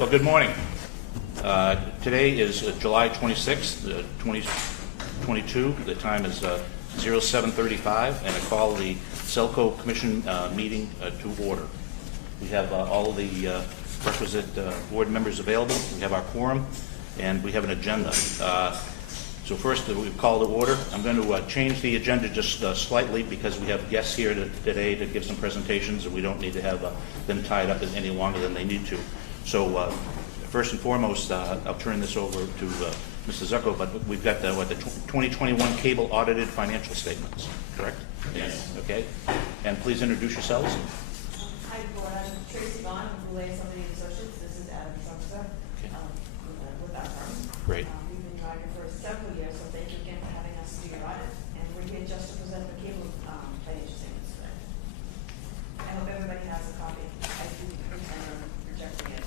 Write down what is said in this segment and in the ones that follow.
Well, good morning. Today is July 26th, 2022. The time is 07:35, and I call the Selco Commission meeting to order. We have all of the requisite board members available. We have our quorum, and we have an agenda. So first, we call to order. I'm going to change the agenda just slightly because we have guests here today to give some presentations, and we don't need to have them tied up any longer than they need to. So first and foremost, I'll turn this over to Mr. Zucco, but we've got the 2021 cable audited financial statements, correct? Yes. Okay. And please introduce yourselves. Hi, Board. I'm Tracy Vaughn of Boulay Somebody Associates. This is Adam Truxer with our firm. Great. We've been driving for several years, so thank you again for having us do your audit. And we're here just to present the cable financial statements today. I hope everybody has a copy. I do intend on rejecting it.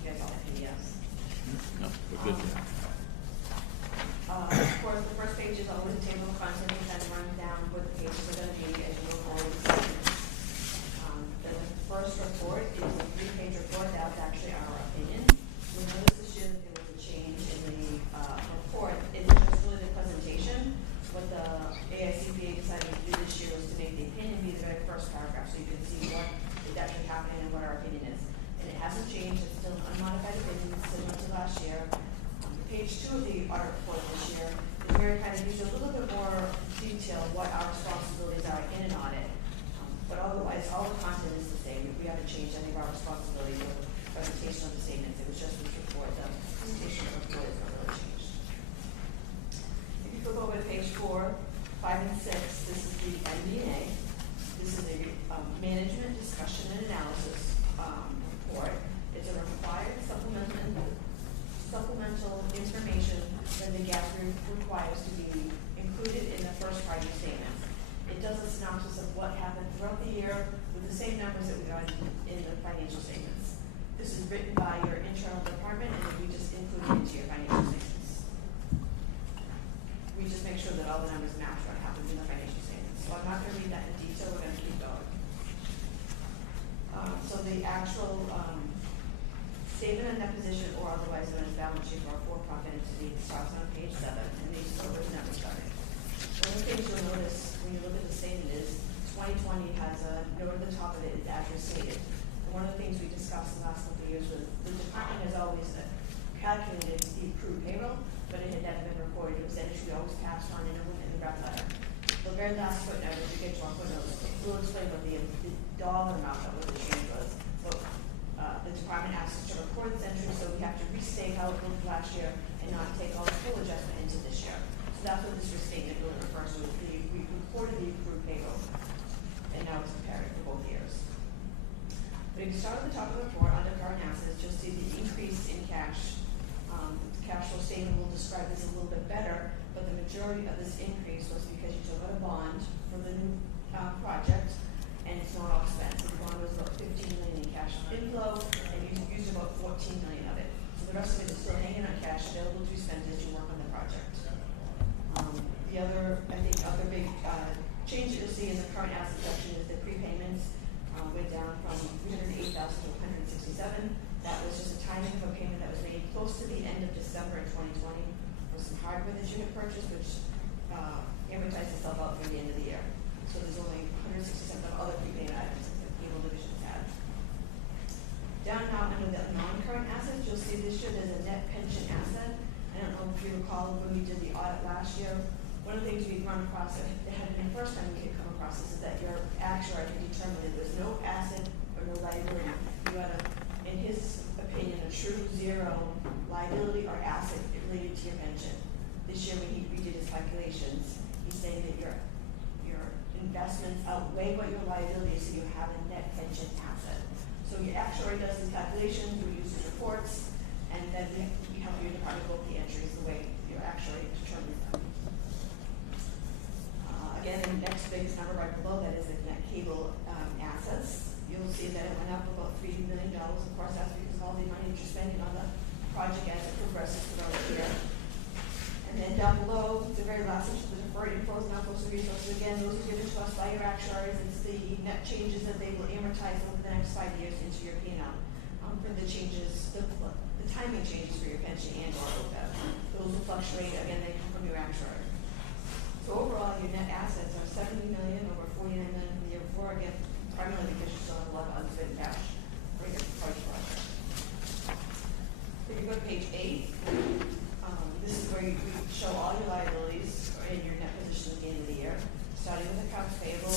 You guys all have PDFs. No, we're good. Of course, the first page is always a table of contents and run down what the pages are going to be as you go forward. The first report is a 3-page report. That's actually our opinion. You'll notice this year there was a change in the report. It's just really the presentation. What the AICPA decided to do this year was to make the opinion be the very first paragraph, so you can see what is actually happening and what our opinion is. And it hasn't changed. It's still an unmodified opinion, similar to last year. Page 2 of the audit report this year is where it kind of gives you a little bit more detail what our responsibilities are in an audit. But otherwise, all the content is the same. We haven't changed any of our responsibilities or the presentation of the statements. It was just this report. The presentation of the report is not really changed. If you flip over to page 4, 5, and 6, this is the MD&A. This is a management discussion and analysis report. It's a required supplemental information that the Gatsby requires to be included in the first part of your statements. It does a synopsis of what happened throughout the year with the same numbers that we got in the financial statements. This is written by your internal department, and we just include it into your financial statements. We just make sure that all the numbers match what happens in the financial statements. So I'm not going to read that in detail. We're going to keep going. So the actual statement of net position, or otherwise known as balance sheet for a for-profit entity, starts on page 7, and these are the numbers starting. One of the things you'll notice when you look at the statement is 2020 has a note at the top of it, it's as restated. And one of the things we discussed in the last couple of years was the department has always calculated the accrued payroll, but it had never been recorded. It was actually always passed on in the rep letter. The very last footnote, as we get to our footnotes, we'll explain what the dollar amount of what the change was. But the department asked us to record this entry, so we have to restate how it looked last year and not take all the full adjustment into this year. So that's what this restatement really refers to. We recorded the accrued payroll, and now it's compared for both years. But if you start at the top of the report, under current assets, you'll see the increase in cash. The cash flow statement will describe this a little bit better, but the majority of this increase was because you took out a bond for the new project, and it's not all expensive. The bond was about $15 million in cash inflow, and you used about $14 million of it. So the rest of it is still hanging on cash available to be spent as you work on the project. The other, I think, other big change that you'll see in the current asset section is the prepayments went down from $308,000 to $167,000. That was just a timing of a payment that was made close to the end of December in 2020 for some hardware that you had purchased, which amortized itself out through the end of the year. So there's only $167,000 of other prepayment items that the cable divisions had. Down now under the non-current assets, you'll see this year there's a net pension asset. I don't know if you recall when we did the audit last year, one of the things we'd run across, it had been the first time we had come across this, is that your actuary can determine that there's no asset or no liability. You had in his opinion, a true zero liability or asset related to your pension. This year when he redid his calculations, he's saying that your investments outweigh what your liability is, so you have a net pension asset. So your actuary does his calculations, we use his reports, and then we help your department go with the entries the way your actuary determines them. Again, the next biggest number right below that is the net cable assets. You'll see that it went up about $3 million. Of course, that's because of all the money that you're spending on the project as it progresses throughout the year. And then down below, the very last section, the deferred inflows and outflows and resources. Again, those are given to us by your actuaries. It's the net changes that they will amortize over the next 5 years into your P&L. for the changes, the timing changes for your pension and or OPEB. Those will fluctuate, again, they come from your actuary. So overall, your net assets are $70 million over $49 million from the year before, again, primarily because you still have a lot of unspent cash for your price project. If you go to page 8, this is where we show all your liabilities in your net position at the end of the year, starting with accounts payable.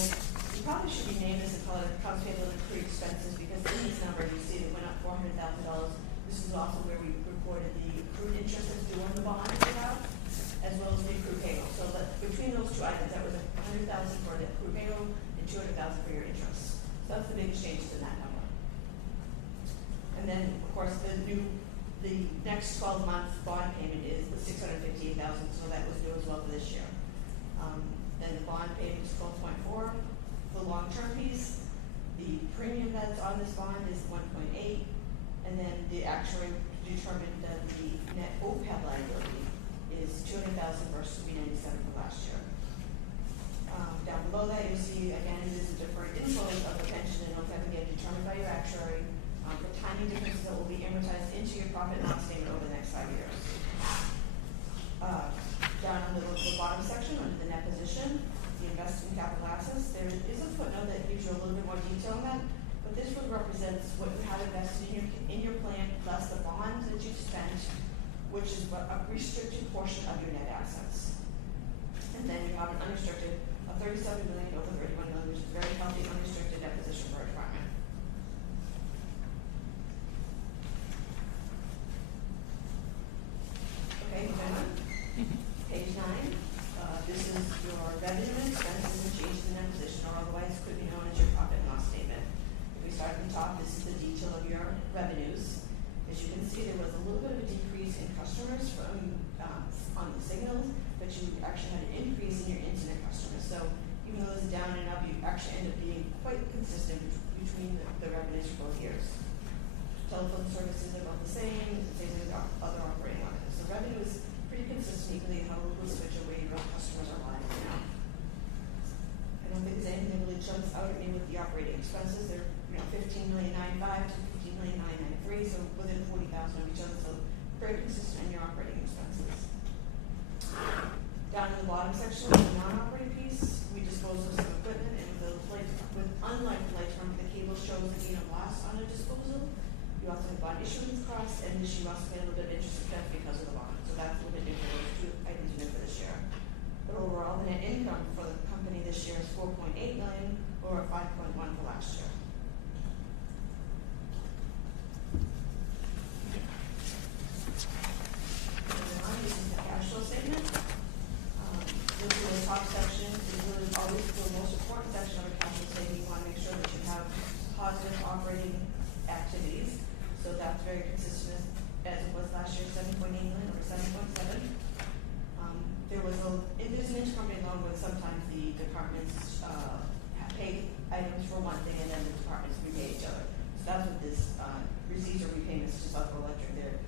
You probably should rename this and call it accounts payable and accrued expenses, because in this number you see it went up $400,000. This is also where we reported the accrued interest that's due on the bond we have, as well as the accrued payroll. So that between those two items, that was $100,000 for the accrued payroll and $200,000 for your interest. So that's the biggest changes in that number. And then, of course, the next 12-month bond payment is the $658,000, so that was due as well for this year. Then the bond payment is 12.4. The long-term piece, the premium that's on this bond is 1.8, and then the actuary determined that the net OPEB liability is $200,000 versus $397 for last year. Down below that, you'll see again this is deferred inflows of the pension and OPEB again determined by your actuary. For timing differences that will be amortized into your profit and loss statement over the next 5 years. Down on the bottom section, under the net position, the invested in capital assets, there is a footnote that gives you a little bit more detail on that, but this one represents what you have invested in your plan, plus the bonds that you've spent, which is a restricted portion of your net assets. And then you have an unrestricted of $37 million over $31 million, which is a very healthy unrestricted net position for a department. Okay, moving on. Page 9. This is your revenue and expenses and changes in that position, or otherwise could be known as your profit and loss statement. If we start at the top, this is the detail of your revenues. As you can see, there was a little bit of a decrease in customers from on the signals, but you actually had an increase in your internet customers. So even though it's down and up, you actually end up being quite consistent between the revenues for both years. Telephone services are about the same with other operating lines. So revenue is pretty consistent, equally how we'll switch away your customers are lying now. I don't think there's anything that really jumps out at me with the operating expenses. They're $15,995,000 to $15,993,000, so within $40,000 of each other, so very consistent in your operating expenses. Down in the bottom section, the non-operating piece, we dispose of some equipment, and unlike flight term, the cable shows the gain of loss on a disposal. You also have bond issuance costs, and this you also pay a little bit of interest expense because of the bond. So that's a little bit different, those two items you did for this year. But overall, the net income for the company this year is $4.8 million, or 5.1 for last year. Moving on, this is the cash flow statement. This is the top section. Is really always the most important section of a cash flow statement. You want to make sure that you have positive operating activities. So that's very consistent as it was last year, $7.8 million or 7.7. There's an intercompany loan where sometimes the departments pay items for one thing and then the departments repay each other. So that's what this receipts or repayments to Selco Electric.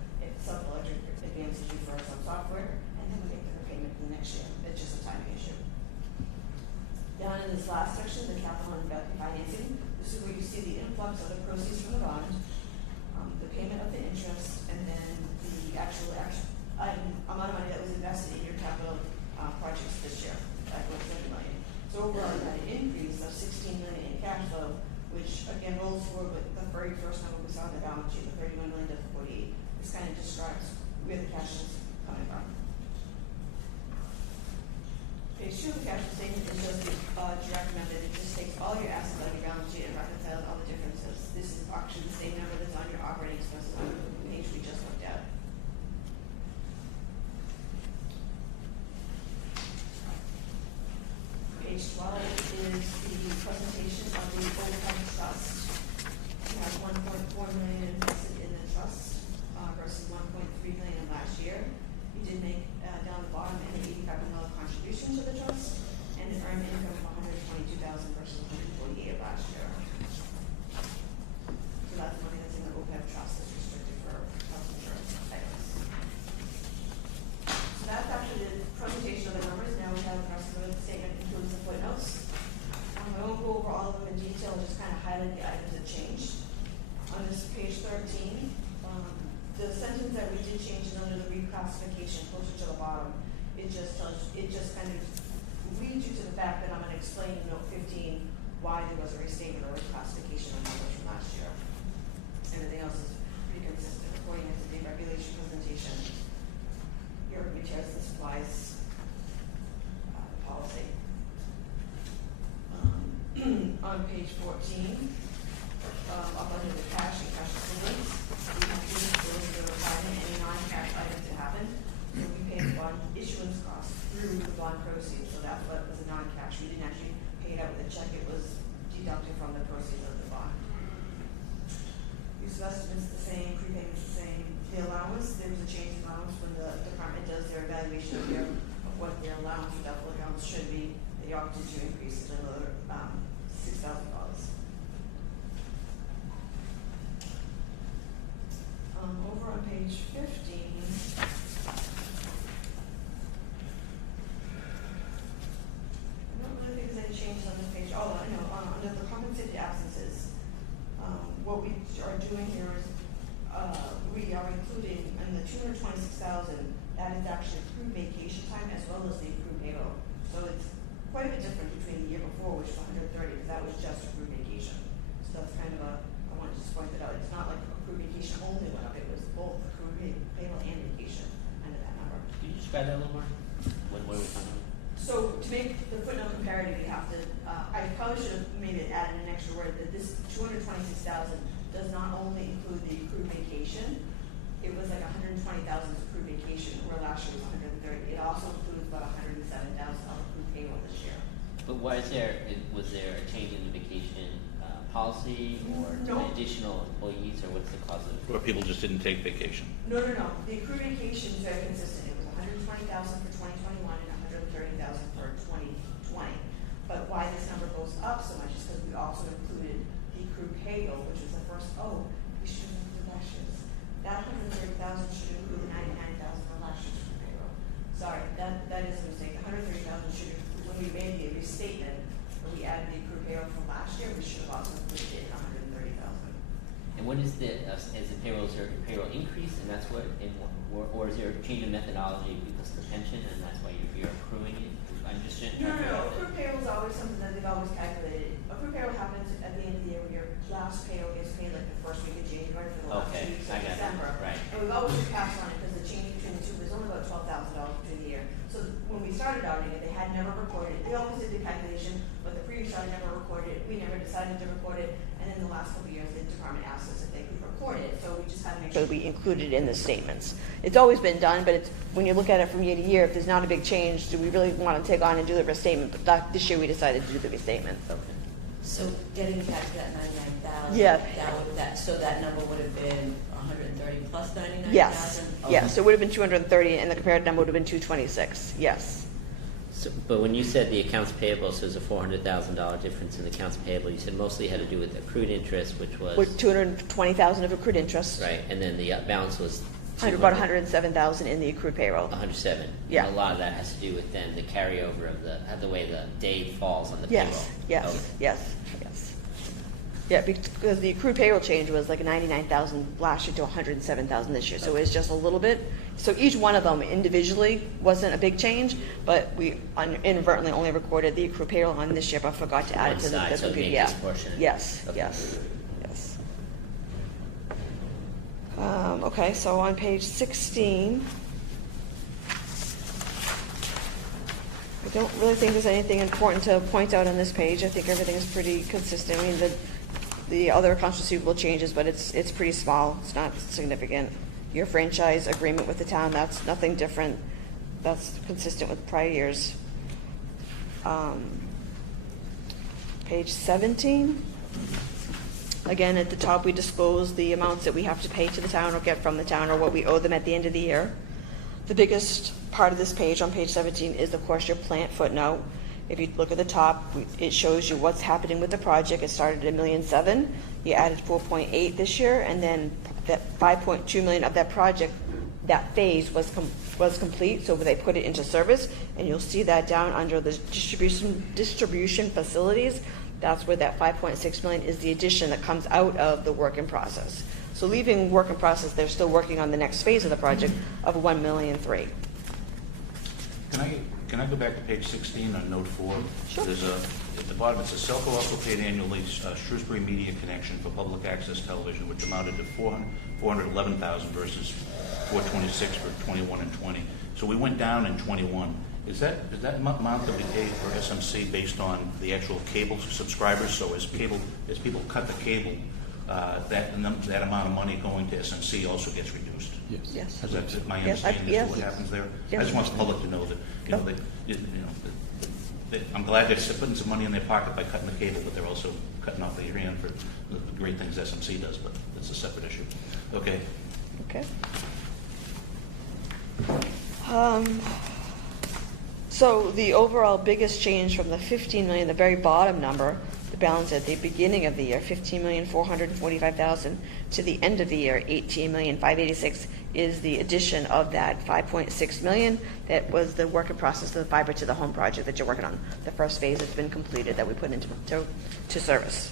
Selco Electric advances you for some software, and then we make the repayment for the next year. It's just a timing issue. Down in this last section, the capital and financing, this is where you see the influx of the proceeds from the bond, the payment of the interest, and then the actual amount of money that was invested in your capital projects this year. That was $7 million. So overall, you had an increase of $16 million in cash flow, which again rolls forward with the very first number we saw in the balance sheet, the $31 million to $48. This kind of describes where the cash is coming from. Page 2 of the cash flow statement is just the direct method. It just takes all your assets on your balance sheet and reconciles all the differences. This is actually the same number that's on your operating expenses on the page we just looked at. Page 12 is the presentation of the OPEB trust. You have $1.4 million invested in the trust versus $1.3 million last year. it just tells, it just kind of leads you to the fact that I'm gonna explain in note 15 why there was a restatement or reclassification of numbers from last year. Everything else is pretty consistent according to the regulation presentation, your materials and supplies policy. On page 14, up under the cash and cash equivalents, we have to requirement any non-cash items that happened. So we paid the bond issuance costs through the bond proceeds, so that's what was a non-cash. We didn't actually pay it out with a check, it was deducted from the proceeds of the bond. Use of estimates the same, prepayments the same. The allowance, there was a change in allowance when the department does their evaluation of what their allowance for doubtful accounts should be. They opted to increase it another $6,000. Over on page 15, I don't really think there's any changes on this page. Oh, I know, under the compensated absences, what we are doing here is we are including in the $226,000, that is actually accrued vacation time as well as the accrued payroll. So it's quite a bit different between the year before, which was 130, because that was just accrued vacation. So that's kind of a, I want to just point that out. It's not like accrued vacation only went up, it was both accrued payroll and vacation under that number. Could you describe that a little more? What are we talking about? So to make the footnote comparative, you have to, I probably should have maybe added an extra word that this $226,000 does not only include the accrued vacation. It was like $120,000 accrued vacation, where last year was $130,000. It also includes about $107,000 of accrued payroll this year. But why was there a change in the vacation policy or No. additional employees, or what's the cause of it? Or people just didn't take vacation. No. The accrued vacation is very consistent. It was $120,000 for 2021 and $130,000 for 2020. But why this number goes up so much is because we also included the accrued payroll, which was the first, we should have included last year's. That $130,000 should include the $99,000 from last year's accrued payroll. Sorry, that is a mistake. The $130,000 should include, when we made the restatement, when we added the accrued payroll from last year, we should have also included it in $130,000. And what is the payroll, is there a payroll increase, and that's what, or is there a change in methodology because of the pension, and that's why you're accruing it? I'm just trying to figure out Accrued payroll is always something that they've always calculated. Accrued payroll happens at the end of the year when your last payroll gets paid like the first week of January for the last 2 weeks of December. Right. And we've always just passed on it because the change between the two was only about $12,000 between the year. So when we started auditing it, they had never recorded it. They always did the calculation, but the previous audit never recorded it. We never decided to record it. And then the last couple of years, the department asked us if they could record it. So we just had to make sure we included it in the statements. It's always been done, but it's, when you look at it from year to year, if there's not a big change, do we really want to take on and do the restatement? But this year we decided to do the restatement. Okay. So getting back to that 99,000. Yeah. So that number would have been 130 plus 99,000? Yes. Okay. Yes. So it would have been 230, and the comparative number would have been 226. Yes. So, but when you said the accounts payable, so there's a $400,000 difference in the accounts payable, you said mostly had to do with accrued interest, which was With 220,000 of accrued interest. right, and then the balance was About 107,000 in the accrued payroll. 107. Yeah. And a lot of that has to do with then the carryover of the way the day falls on the Yes. payroll. Yes. Okay. Yes. Yes. Yeah, because the accrued payroll change was like 99,000 last year to 107,000 this year. So it's just a little bit. So each one of them individually wasn't a big change, but we inadvertently only recorded the accrued payroll on this year, but forgot to add One it to the side, fiscal so it year. made Yeah. disproportionate. Yes. Okay. Yes. Yes. Okay, so on page 16. I don't really think there's anything important to point out on this page. I think everything is pretty consistent. I mean, the other accounts receivable changes, but it's pretty small. It's not significant. Your franchise agreement with the town, that's nothing different. That's consistent with prior years. Page 17. Again, at the top, we disclose the amounts that we have to pay to the town or get from the town or what we owe them at the end of the year. The biggest part of this page on page 17 is, of course, your plant footnote. If you look at the top, it shows you what's happening with the project. It started at $1.7 million. You added 4.8 this year, and then that 5.2 million of that project, that phase was complete. So they put it into service, and you'll see that down under the distribution facilities. That's where that 5.6 million is the addition that comes out of the work in process. So leaving work in process, they're still working on the next phase of the project of $1.3 million. Can I go back to page 16 on note 4? Sure. There's at the bottom, it says Selco also paid annually Shrewsbury Media Connection for public access television, which amounted to $411,000 versus $426 for 21 and 20. So we went down in 21. Is that amount that we paid for SMC based on the actual cable subscribers? So as people cut the cable, that amount of money going to SMC also gets reduced? Yes. Is that my Yes, understanding yes. of what happens there? Yes. I just want the public to know that, I'm glad they're putting some money in their pocket by cutting the cable, but they're also cutting off their hand for the great things SMC does, but it's a separate issue. Okay. Okay. So the overall biggest change from the 15 million, the very bottom number, the balance at the beginning of the year, 15,445,000, to the end of the year, 18,586,000, is the addition of that 5.6 million that was the work in process of the fiber to the home project that you're working on. The first phase has been completed that we put into to service.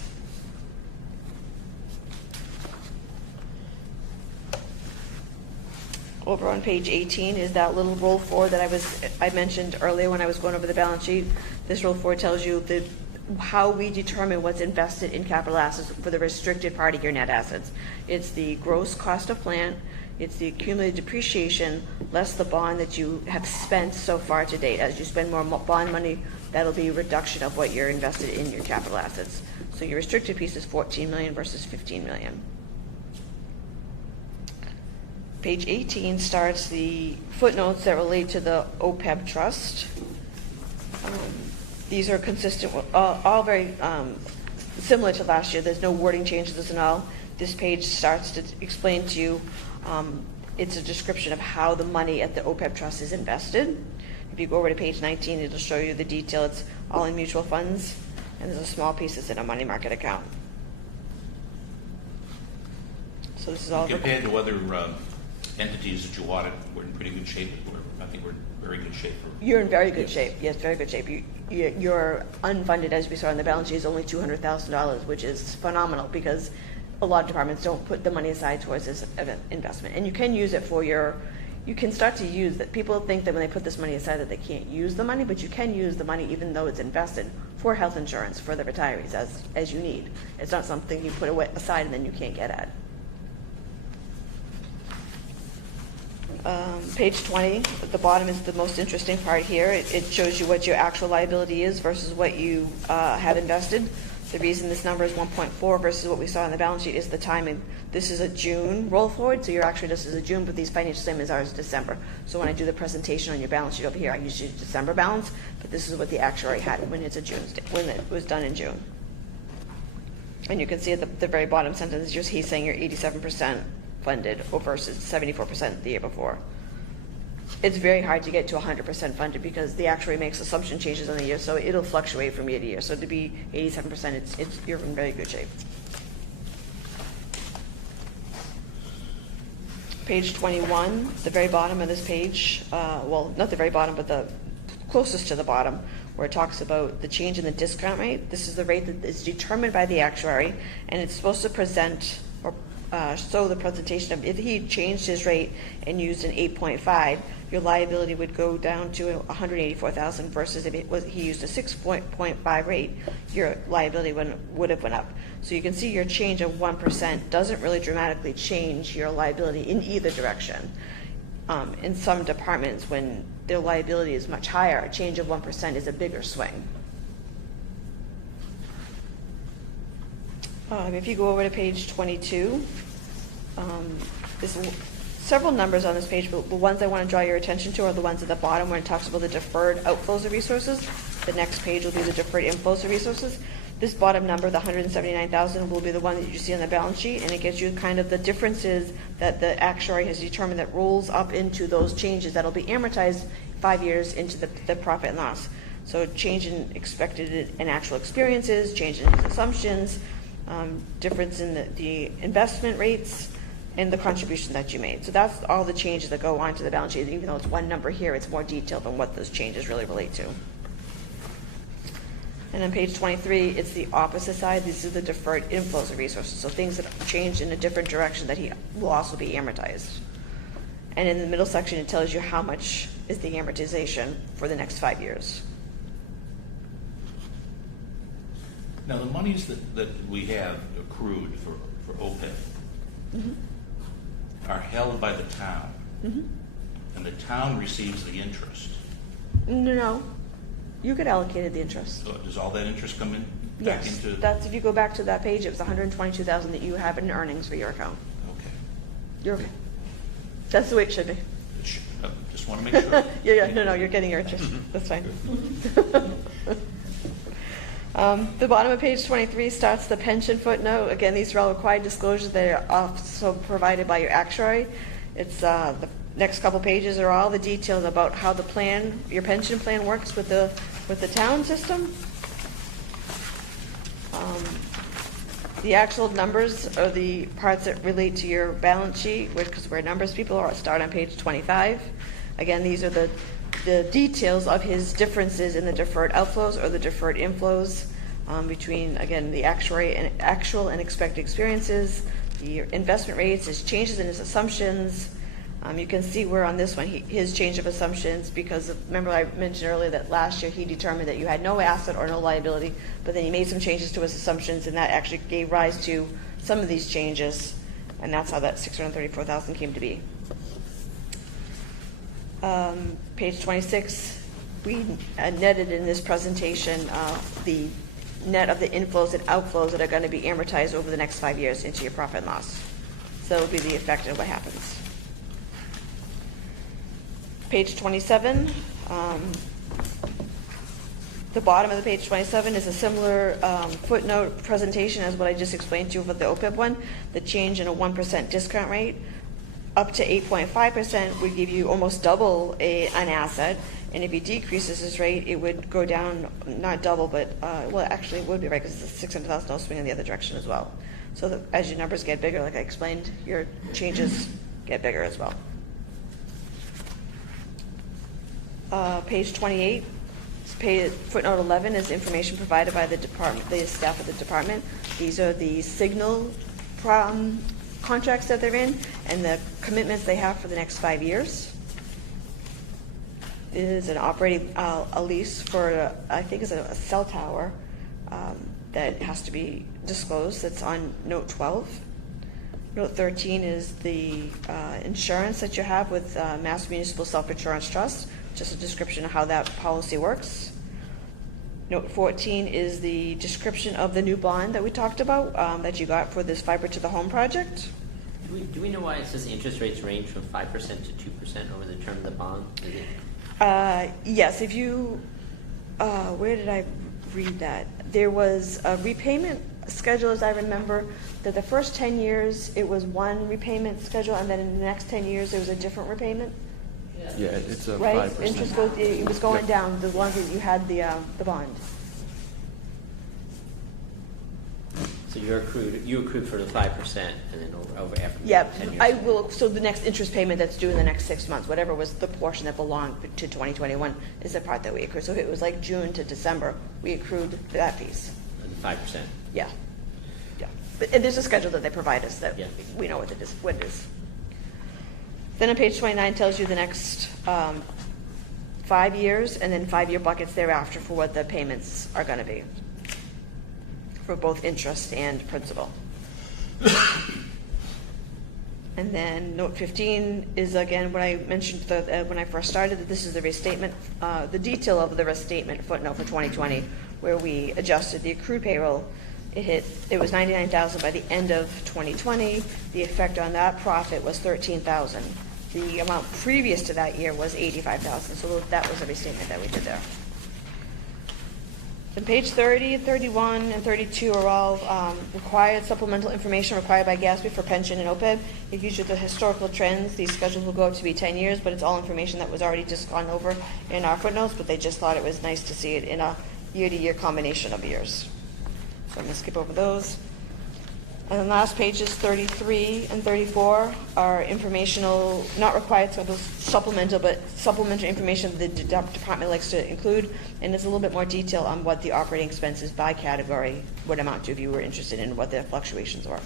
Over on page 18 is that little roll forward that I mentioned earlier when I was going over the balance sheet. This roll forward tells you how we determine what's invested in capital assets for the restricted part of your net assets. It's the gross cost of plant, it's the accumulated depreciation, less the bond that you have spent so far to date. As you spend more bond money, that'll be a reduction of what you're invested in your capital assets. So your restricted piece is 14 million versus 15 million. Page 18 starts the footnotes that relate to the OPEB trust. These are consistent, all very similar to last year. There's no wording changes in all. This page starts to explain to you, it's a description of how the money at the OPEB trust is invested. If you go over to page 19, it'll show you the detail. It's all in mutual funds, and there's a small piece that's in a money market account. So this is all Compared to other entities that you audit, we're in pretty good shape. I think we're in very good shape. You're in very good shape. Yes, very good shape. You're unfunded, as we saw in the balance sheet, is only $200,000, which is phenomenal because a lot of departments don't put the money aside towards this investment. And you can use it you can start to use that. People think that when they put this money aside that they can't use the money, but you can use the money even though it's invested for health insurance for the retirees as you need. It's not something you put aside and then you can't get at. Page 20, at the bottom is the most interesting part here. It shows you what your actual liability is versus what you have invested. The reason this number is 1.4 versus what we saw in the balance sheet is the timing. This is a June roll forward, so you're actually just as a June, but these financial statements are as December. So when I do the presentation on your balance sheet over here, I use your December balance, but this is what the actuary had when it's a June, when it was done in June. And you can see at the very bottom sentence, he's saying you're 87% funded versus 74% the year before. It's very hard to get to 100% funded because the actuary makes assumption changes in the year, so it'll fluctuate from year to year. So to be 87%, you're in very good shape. Page 21, the very bottom of this page, well, not the very bottom, but the closest to the bottom, where it talks about the change in the discount rate. This is the rate that is determined by the actuary, and it's supposed to present or show the presentation of if he changed his rate and used an 8.5, your liability would go down to 184,000 versus if he used a 6.5 rate, your liability would have went up. So you can see your change of 1% doesn't really dramatically change your liability in either direction. In some departments, when their liability is much higher, a change of 1% is a bigger swing. If you go over to page 22, there's several numbers on this page, but the ones I want to draw your attention to are the ones at the bottom where it talks about the deferred outflows of resources. The next page will be the deferred inflows of resources. This bottom number, the 179,000, will be the one that you see on the balance sheet, and it gives you kind of the differences that the actuary has determined that rolls up into those changes that'll be amortized 5 years into the profit and loss. So change in expected and actual experiences, change in assumptions, difference in the investment rates, and the contribution that you made. So that's all the changes that go on to the balance sheet. Even though it's one number here, it's more detailed on what those changes really relate to. And on page 23, it's the opposite side. These are the deferred inflows of resources. So things that changed in a different direction that will also be amortized. And in the middle section, it tells you how much is the amortization for the next 5 years. Now, the monies that we have accrued for OPEB are held by the town, and the town receives the interest. No, you get allocated the interest. So does all that interest come in back Yes, into? that's, if you go back to that page, it was 122,000 that you have in earnings for your account. Okay. You're okay. That's the way it should be. Just want to make sure. Yeah, no, you're getting your interest. That's fine. The bottom of page 23 starts the pension footnote. Again, these are all required disclosures that are also provided by your actuary. It's the next couple pages are all the details about how the plan, your pension plan works with the town system. The actual numbers are the parts that relate to your balance sheet, because we're numbers people, or start on page 25. Again, these are the details of his differences in the deferred outflows or the deferred inflows between, again, the actual and expected experiences, the investment rates, his changes in his assumptions. You can see where on this one, his change of assumptions, because remember I mentioned earlier that last year he determined that you had no asset or no liability, but then he made some changes to his assumptions, and that actually gave rise to some of these changes, and that's how that $634,000 came to be. Page 26, we netted in this presentation the net of the inflows and outflows that are going to be amortized over the next 5 years into your profit and loss. So it'll be the effect of what happens. Page 27, the bottom of the page 27 is a similar footnote presentation as what I just explained to you for the OPEB one. The change in a 1% discount rate up to 8.5% would give you almost double an asset, and if he decreases his rate, it would go down, not double, but, well, actually it would be right, because it's a $600,000 swing in the other direction as well. So that as your numbers get bigger, like I explained, your changes get bigger as well. Page 28, footnote 11 is information provided by the department, the staff of the department. These are the signal contracts that they're in and the commitments they have for the next 5 years. It is an operating a lease for, I think it's a cell tower that has to be disclosed. That's on note 12. Note 13 is the insurance that you have with Mass Municipal Self-Insurance Trust, just a description of how that policy works. Note 14 is the description of the new bond that we talked about that you got for this fiber to the home project. Do we know why it says interest rates range from 5% to 2% over the term of the bond? Is it? Yes, if you, where did I read that? There was a repayment schedule, as I remember, that the first 10 years it was one repayment schedule, and then in the next 10 years there was a different repayment. Yeah, it's a Right? 5%. Interest goes, it was going Yep. down the ones that you had the bond. So you accrued for the 5% and then over after Yeah, 10 years. I will, so the next interest payment that's due in the next 6 months, whatever was the portion that belonged to 2021 is the part that we accrued. So if it was like June to December, we accrued that piece. The 5%. Yeah. Yeah. And there's a schedule that they provide us that Yeah. we know what it is. Then on page 29 tells you the next 5 years and then 5-year buckets thereafter for what the payments are going to be for both interest and principal. And then note 15 is again what I mentioned when I first started, that this is the restatement, the detail of the restatement footnote for 2020, where we adjusted the accrued payroll. It was $99,000 by the end of 2020. The effect on that profit was $13,000. The amount previous to that year was $85,000. So that was a restatement that we did there. Then page 30, 31, and 32 are all required supplemental information required by Gatsby for pension and OPEB. It gives you the historical trends. These schedules will go up to be 10 years, but it's all information that was already just gone over in our footnotes, but they just thought it was nice to see it in a year-to-year combination of years. So I'm going to skip over those. And then last pages 33 and 34 are informational, not required supplemental, but supplementary information the department likes to include, and there's a little bit more detail on what the operating expenses by category would amount to if you were interested in what their fluctuations were.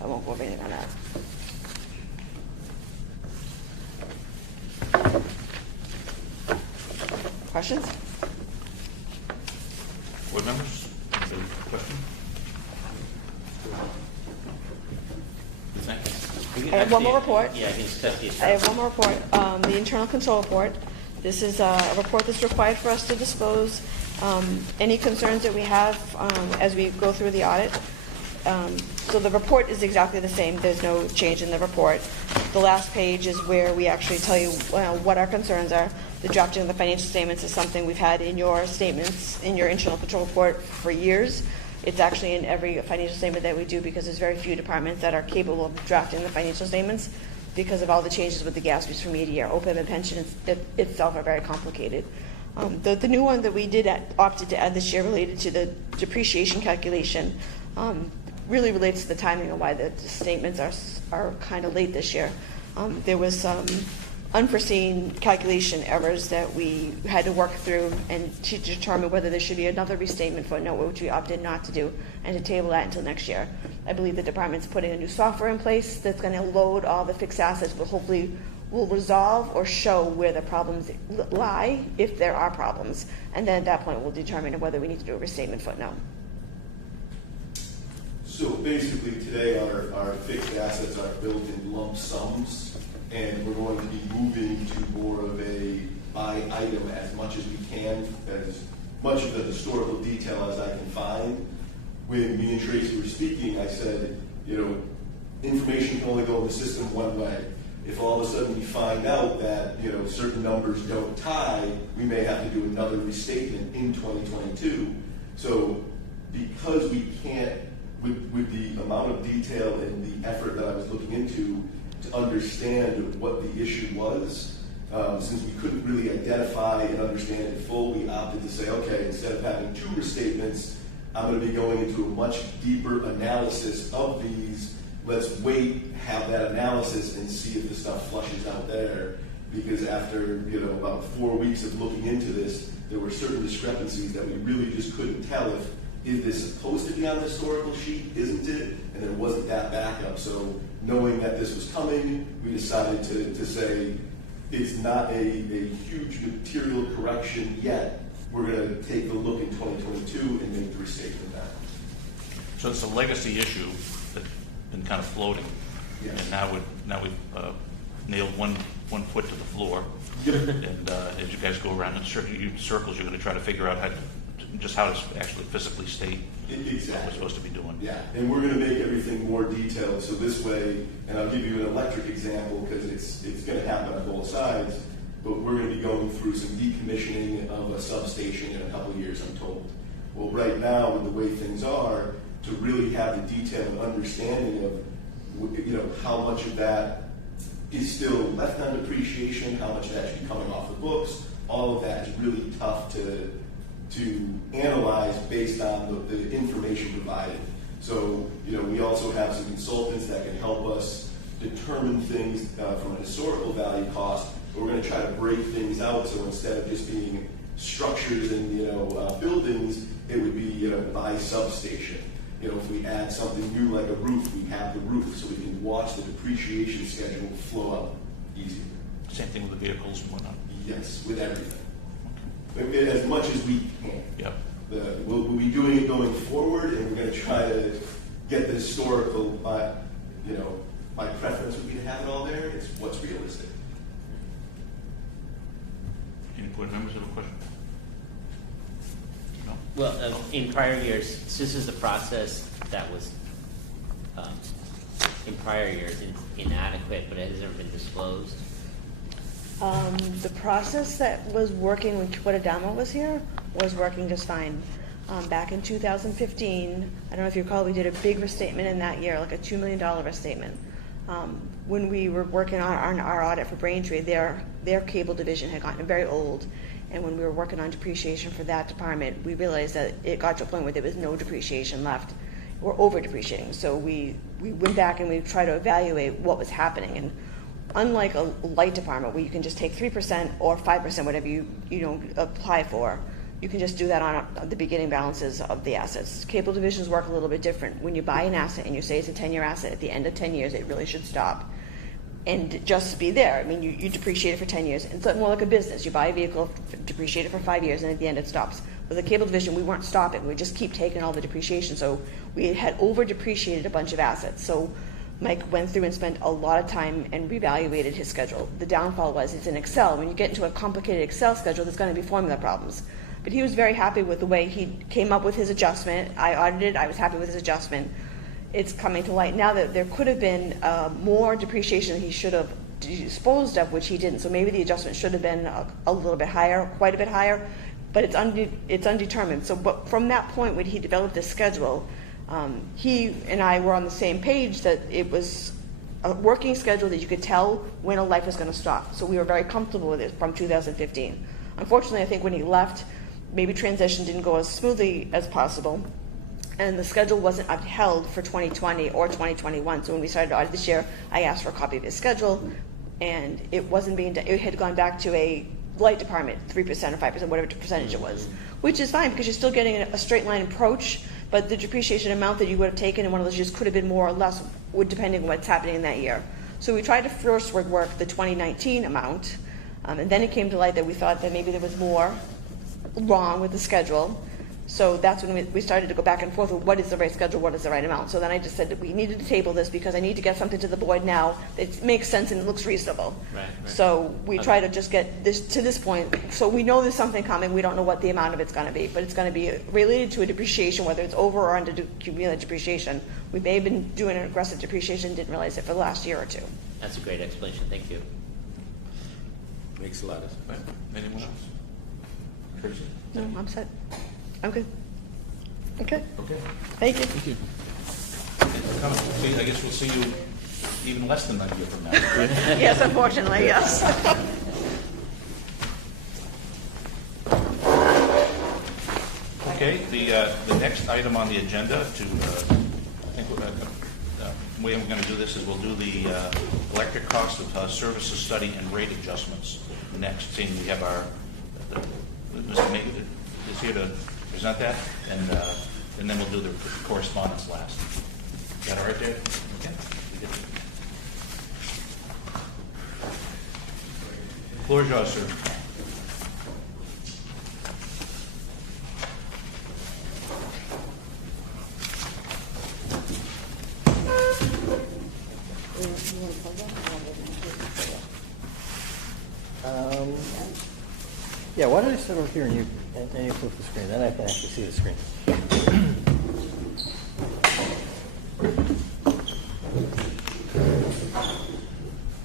I won't go over anything on that. questions? Board members, anybody have a question? Thank you. I have one more report. Yeah, I can discuss the I have one more report, the internal control report. This is a report that's required for us to disclose any concerns that we have as we go through the audit. So the report is exactly the same. There's no change in the report. The last page is where we actually tell you what our concerns are. The drafting of the financial statements is something we've had in your statements, in your internal control report for years. It's actually in every financial statement that we do because there's very few departments that are capable of drafting the financial statements because of all the changes with the Gatsby's for media. OPEB and pension itself are very complicated. The new one that we opted to add this year related to the depreciation calculation really relates to the timing of why the statements are kind of late this year. There was some unforeseen calculation errors that we had to work through and to determine whether there should be another restatement footnote, which we opted not to do, and to table that until next year. I believe the department's putting a new software in place that's going to load all the fixed assets, but hopefully will resolve or show where the problems lie, if there are problems. And then at that point, we'll determine whether we need to do a restatement footnote. So basically today our fixed assets are built in lump sums, and we're going to be moving to more of a by item as much as we can, as much of the historical detail as I can find. When me and Tracy were speaking, I said, information can only go in the system one way. If all of a sudden we find out that certain numbers don't tie, we may have to do another restatement in 2022. So because we can't, with the amount of detail and the effort that I was looking into to understand what the issue was, since we couldn't really identify and understand it in full, we opted to say, okay, instead of having two restatements, I'm going to be going into a much deeper analysis of these. Let's wait, have that analysis, and see if the stuff flushes out there. Because after about 4 weeks of looking into this, there were certain discrepancies that we really just couldn't tell if is this supposed to be on the historical sheet, isn't it? And there wasn't that backup. So knowing that this was coming, we decided to say it's not a huge material correction yet. We're going to take a look in 2022 and make the restatement that. So it's a legacy issue that's been kind of floating. Yes. And now we've nailed one foot to the floor. Yep. And as you guys go around in circles, you're going to try to figure out how to actually physically state exactly what we're supposed to be doing. Yeah, and we're going to make everything more detailed. So this way, and I'll give you an electric example because it's going to happen on both sides, but we're going to be going through some decommissioning of a substation in a couple of years, I'm told. Well, right now, with the way things are, to really have the detail and understanding of how much of that is still left on depreciation, how much of that should be coming off the books, all of that is really tough to analyze based on the information provided. So, we also have some consultants that can help us determine things from a historical value cost, but we're going to try to break things out. So instead of just being structures and buildings, it would be by substation. If we add something new like a roof, we have the roof, so we can watch the depreciation schedule flow out easier. Same thing with the vehicles and whatnot. Yes, with everything. As much as we can. Yep. We'll be doing it going forward, and we're going to try to get the historical. My preference would be to have it all there. It's what's realistic. Any board members have a question? No? Well, in prior years, this is the process that was in prior years inadequate, but it hasn't been disclosed. The process that was working when Adama was here was working just fine. Back in 2015, I don't know if you recall, we did a big restatement in that year, like a $2 million restatement. When we were working on our audit for Braintree, their cable division had gotten very old, and when we were working on depreciation for that department, we realized that it got to a point where there was no depreciation left. We're over depreciating, so we went back and we tried to evaluate what was happening. And unlike a light department where you can just take 3% or 5%, whatever you apply for, you can just do that on the beginning balances of the assets. Cable divisions work a little bit different. When you buy an asset and you say it's a 10-year asset, at the end of 10 years, it really should stop. and just be there. I mean, you depreciate it for 10 years. It's more like a business. You buy a vehicle, depreciate it for 5 years, and at the end it stops. With the cable division, we weren't stopping. We just keep taking all the depreciation. So we had over-depreciated a bunch of assets. So Mike went through and spent a lot of time and reevaluated his schedule. The downfall was it's in Excel. When you get into a complicated Excel schedule, there's going to be formula problems. But he was very happy with the way he came up with his adjustment. I audited. I was happy with his adjustment. It's coming to light now that there could have been more depreciation that he should have disposed of, which he didn't. So maybe the adjustment should have been a little bit higher, quite a bit higher, but it's undetermined. So but from that point when he developed this schedule, he and I were on the same page that it was a working schedule that you could tell when a life was going to stop. So we were very comfortable with it from 2015. Unfortunately, I think when he left, maybe transition didn't go as smoothly as possible, and the schedule wasn't upheld for 2020 or 2021. So when we started to audit this year, I asked for a copy of his schedule, and it wasn't being done. It had gone back to a light department, 3% or 5%, whatever percentage it was, which is fine because you're still getting a straight line approach, but the depreciation amount that you would have taken in one of those years could have been more or less, depending on what's happening in that year. So we tried to first work the 2019 amount, and then it came to light that we thought that maybe there was more wrong with the schedule. So that's when we started to go back and forth with what is the right schedule, what is the right amount. So then I just said that we needed to table this because I need to get something to the board now that makes sense and looks reasonable. Right. So we try to just get this to this point. So we know there's something coming. We don't know what the amount of it's going to be, but it's going to be related to a depreciation, whether it's over or under cumulative depreciation. We may have been doing an aggressive depreciation, didn't realize it for the last year or two. That's a great explanation. Thank you. Makes a lot of sense. Right. Anyone else? Tracy? No, I'm set. I'm good. Okay. Okay. Thank you. Thank you. Thanks for coming. See, I guess we'll see you even less than a year from now. Yes, unfortunately, yes. Okay, the next item on the agenda I think the way I'm going to do this is we'll do the electric cost of services study and rate adjustments next. Seeing we have our, Mr. Maker is here to present that, and then we'll do the correspondence last. Is that all right, Dave? Okay. The floor is yours, sir. Yeah, why don't I sit over here and you flip the screen, then I can actually see the screen.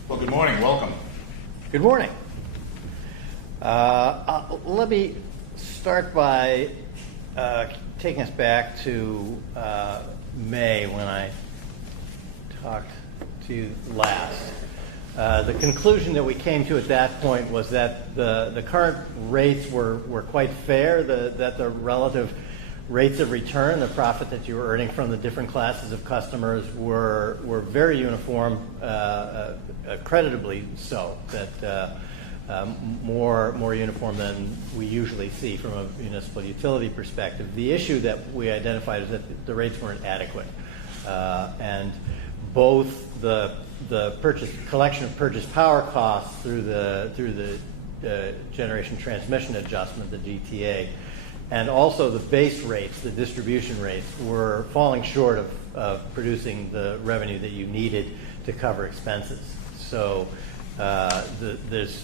Well, good morning. Welcome. Good morning. Let me start by taking us back to May when I talked to you last. The conclusion that we came to at that point was that the current rates were quite fair, that the relative rates of return, the profit that you were earning from the different classes of customers were very uniform, creditably so, that more uniform than we usually see from a municipal utility perspective. The issue that we identified is that the rates weren't adequate, and both the collection of purchase power costs through the generation transmission adjustment, the GTA, and also the base rates, the distribution rates, were falling short of producing the revenue that you needed to cover expenses. So there's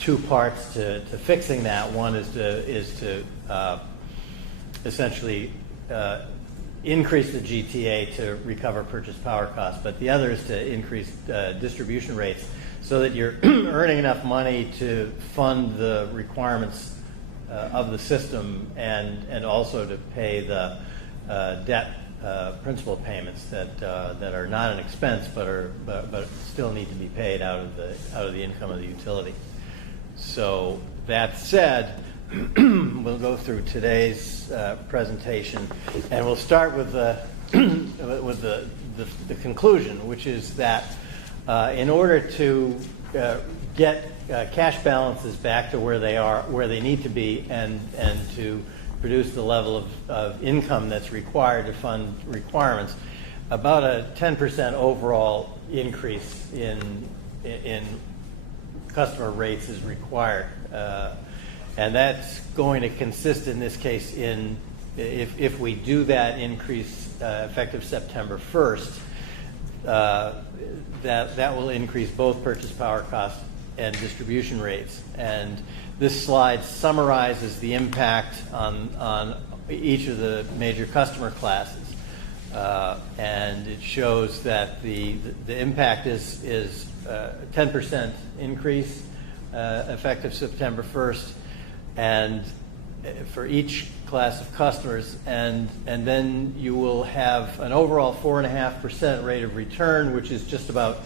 two parts to fixing that. One is to essentially increase the GTA to recover purchase power costs, but the other is to increase distribution rates so that you're earning enough money to fund the requirements of the system and also to pay the debt principal payments that are not an expense but still need to be paid out of the income of the utility. So that said, we'll go through today's presentation, and we'll start with the conclusion, which is that in order to get cash balances back to where they need to be, and to produce the level of income that's required to fund requirements, about a 10% overall increase in in customer rates is required. And that's going to consist in this case in, if we do that increase effective September 1st, that will increase both purchase power costs and distribution rates. And this slide summarizes the impact on each of the major customer classes. And it shows that the impact is 10% increase effective September 1st, and for each class of customers, and then you will have an overall 4.5% rate of return, which is just about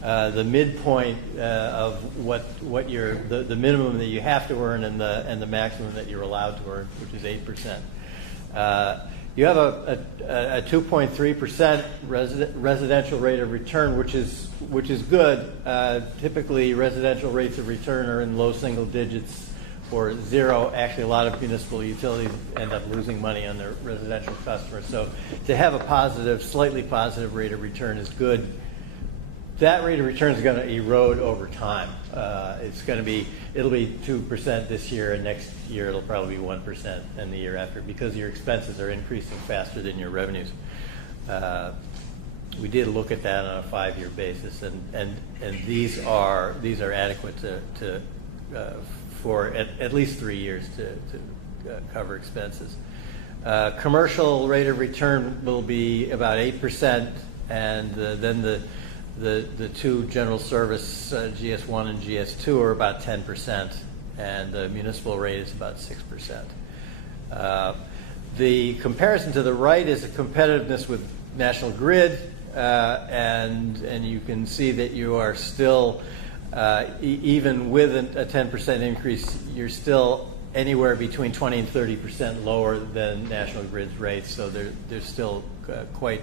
the midpoint of what the minimum that you have to earn and the maximum that you're allowed to earn, which is 8%. You have a 2.3% residential rate of return, which is good. Typically, residential rates of return are in low single digits or zero. Actually, a lot of municipal utilities end up losing money on their residential customers. So to have a positive, slightly positive rate of return is good. That rate of return is going to erode over time. It'll be 2% this year, and next year it'll probably be 1%, and the year after, because your expenses are increasing faster than your revenues. We did look at that on a 5-year basis, and these are adequate for at least 3 years to cover expenses. Commercial rate of return will be about 8%, and then the two general service, GS1 and GS2, are about 10%, and the municipal rate is about 6%. The comparison to the right is a competitiveness with National Grid, and you can see that you are still, even with a 10% increase, you're still anywhere between 20 and 30% lower than National Grid's rates, so they're still quite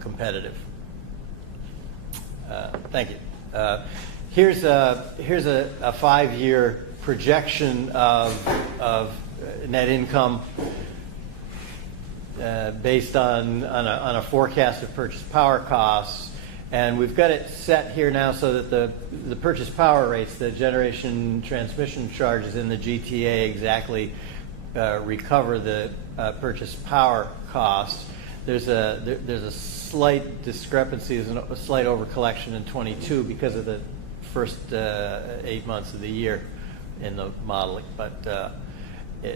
competitive. Thank you. Here's a 5-year projection of net income based on a forecast of purchase power costs, and we've got it set here now so that the purchase power rates, the generation transmission charges in the GTA, exactly recover the purchase power costs. There's a slight discrepancy, a slight overcollection in 22 because of the first 8 months of the year in the modeling. But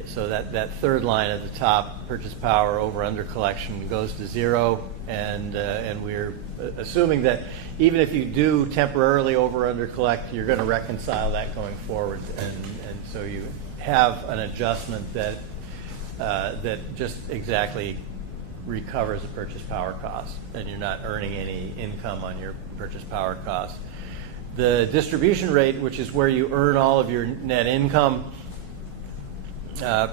so that third line at the top, purchase power over under collection, goes to zero, and we're assuming that even if you do temporarily over under collect, you're going to reconcile that going forward, and so you have an adjustment that just exactly recovers the purchase power cost, and you're not earning any income on your purchase power cost. The distribution rate, which is where you earn all of your net income,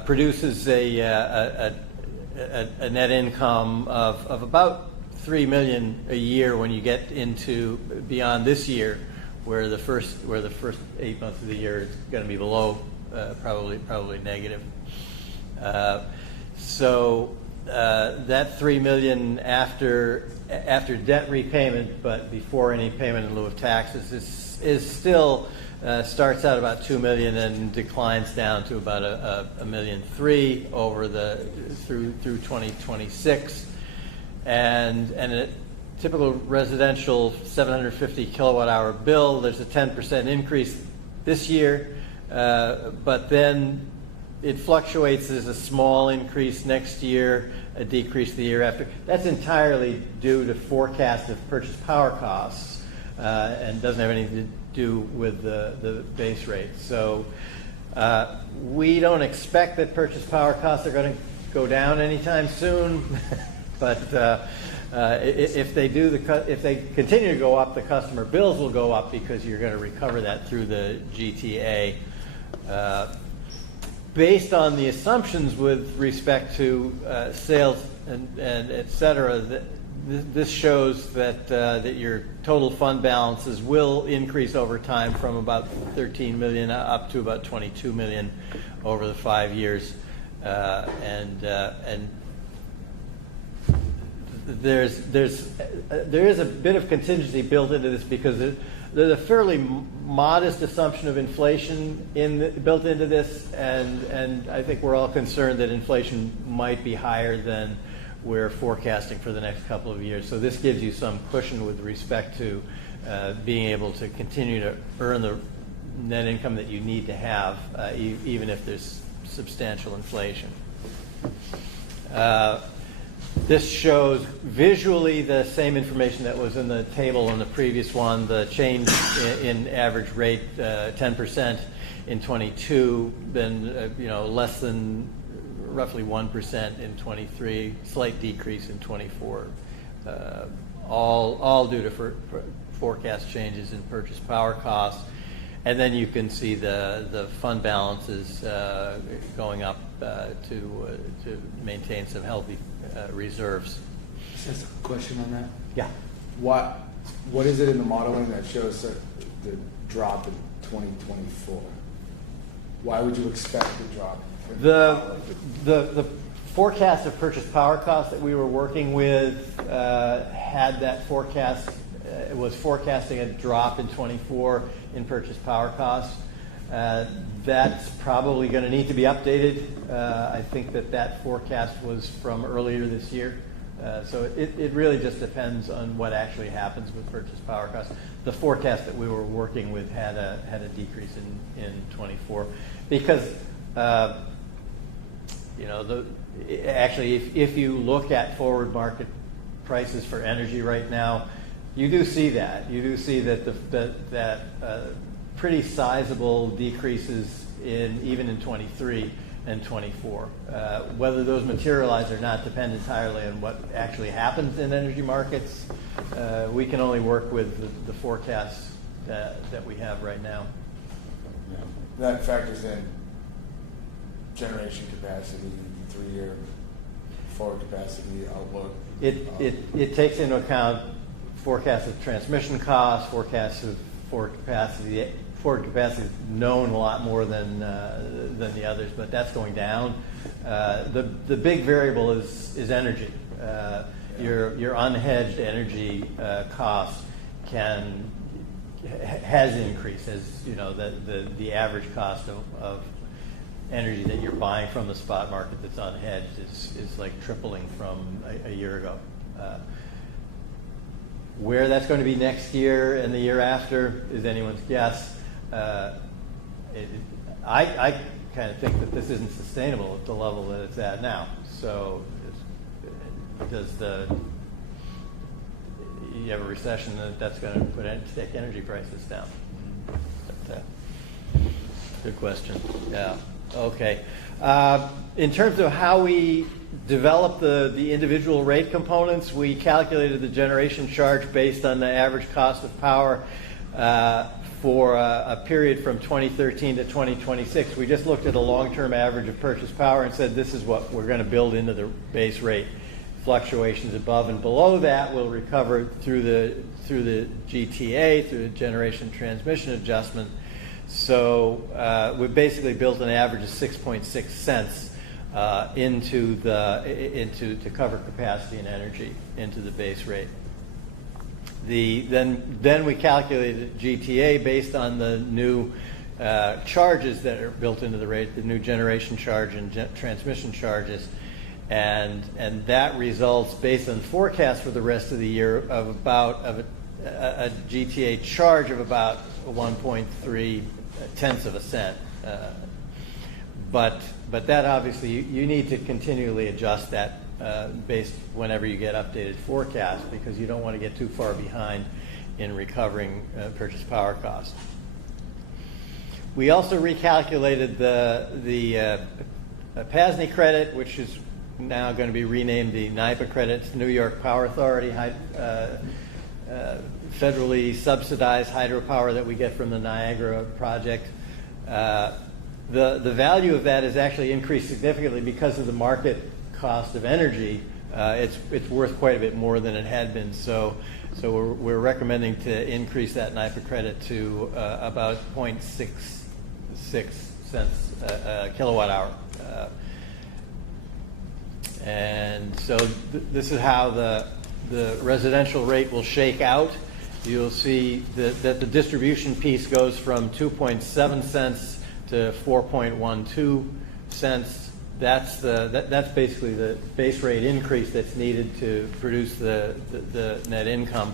produces a net income of about $3 million a year when you get into beyond this year, where the first 8 months of the year is going to be below, probably negative. So that $3 million after debt repayment, but before any payment in lieu of taxes, is still starts out about $2 million and declines down to about $1.3 million over through 2026, and a typical residential 750 kilowatt hour bill. There's a 10% increase this year, but then it fluctuates. There's a small increase next year, a decrease the year after. That's entirely due to forecast of purchase power costs, and doesn't have anything to do with the base rate. So we don't expect that purchase power costs are going to go down anytime soon, but if they do, if they continue to go up, the customer bills will go up because you're going to recover that through the GTA. Based on the assumptions with respect to sales and et cetera, this shows that your total fund balances will increase over time from about $13 million up to about $22 million over the 5 years, and there is a bit of contingency built into this because there's a fairly modest assumption of inflation built into this, and I think we're all concerned that inflation might be higher than we're forecasting for the next couple of years. So this gives you some cushion with respect to being able to continue to earn the net income that you need to have, even if there's substantial inflation. This shows visually the same information that was in the table in the previous one, the change in average rate, 10% in 22, then less than roughly 1% in 23, slight decrease in 24, all due to forecast changes in purchase power costs. And then you can see the fund balances going up to maintain some healthy reserves. Just a question on that. Yeah. What is it in the modeling that shows the drop in 2024? Why would you expect a drop? The forecast of purchase power costs that we were working with had that forecast. It was forecasting a drop in 24 in purchase power costs. That's probably going to need to be updated. I think that forecast was from earlier this year. So it really just depends on what actually happens with purchase power costs. The forecast that we were working with had a decrease in 24 because actually if you look at forward market prices for energy right now, you do see that. You do see that pretty sizable decreases even in 23 and 24. Whether those materialize or not depend entirely on what actually happens in energy markets. We can only work with the forecasts that we have right now. Yeah. That factors in generation capacity, 3-year forward capacity outlook. It takes into account forecasts of transmission costs, forecasts of forward capacity. Forward capacity is known a lot more than the others, but that's going down. The big variable is energy. Your unhedged energy cost has increased, as you know, the average cost of energy that you're buying from the spot market that's unhedged is like tripling from a year ago. Where that's going to be next year and the year after is anyone's guess. I kind of think that this isn't sustainable at the level that it's at now. So, because you have a recession, that's going to take energy prices down. But, good question. Yeah. Okay. In terms of how we develop the individual rate components, we calculated the generation charge based on the average cost of power for a period from 2013 to 2026. We just looked at a long-term average of purchase power and said this is what we're going to build into the base rate. Fluctuations above and below that will recover through the GTA, through the generation transmission adjustment. So we basically built an average of 6.6 cents to cover capacity and energy into the base rate. Then we calculated GTA based on the new charges that are built into the rate, the new generation charge and transmission charges, and that results based on the forecast for the rest of the year of about a GTA charge of about 1.3 tenths of a cent. But that obviously you need to continually adjust that based whenever you get updated forecasts, because you don't want to get too far behind in recovering purchase power costs. We also recalculated the PASNY credit, which is now going to be renamed the NYPA credit. It's New York Power Authority, federally subsidized hydropower that we get from the Niagara project. The value of that has actually increased significantly because of the market cost of energy. It's worth quite a bit more than it had been. So we're recommending to increase that NYPA credit to about 0.66 cents a kilowatt hour. And so this is how the residential rate will shake out. You'll see that the distribution piece goes from 2.7 cents to 4.12 cents. That's basically the base rate increase that's needed to produce the net income.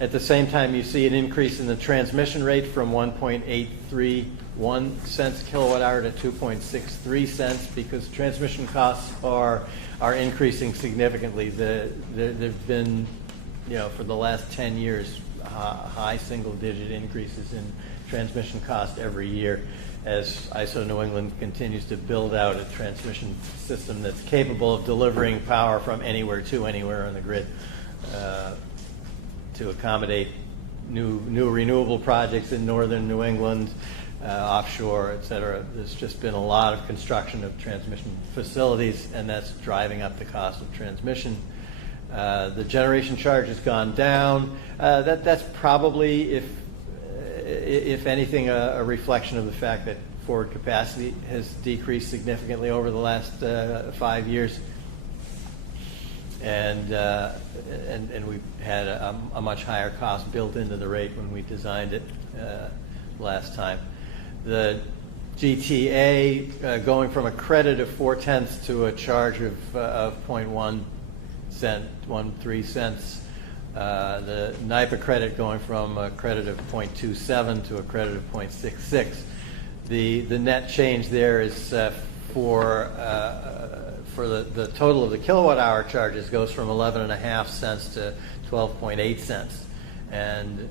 At the same time, you see an increase in the transmission rate from 1.831 cents kilowatt hour to 2.63 cents because transmission costs are increasing significantly. There've been, for the last 10 years, high single-digit increases in transmission cost every year as ISO New England continues to build out a transmission system that's capable of delivering power from anywhere to anywhere on the grid to accommodate new renewable projects in northern New England, offshore, et cetera. There's just been a lot of construction of transmission facilities, and that's driving up the cost of transmission. The generation charge has gone down. That's probably, if anything, a reflection of the fact that forward capacity has decreased significantly over the last 5 years, and we've had a much higher cost built into the rate when we designed it last time. The GTA going from a credit of 0.4 to a charge of 0.13 cents. The NYPA credit going from a credit of 0.27 to a credit of 0.66. The net change there is for the total of the kilowatt hour charges goes from 11.5 cents to 12.8 cents, and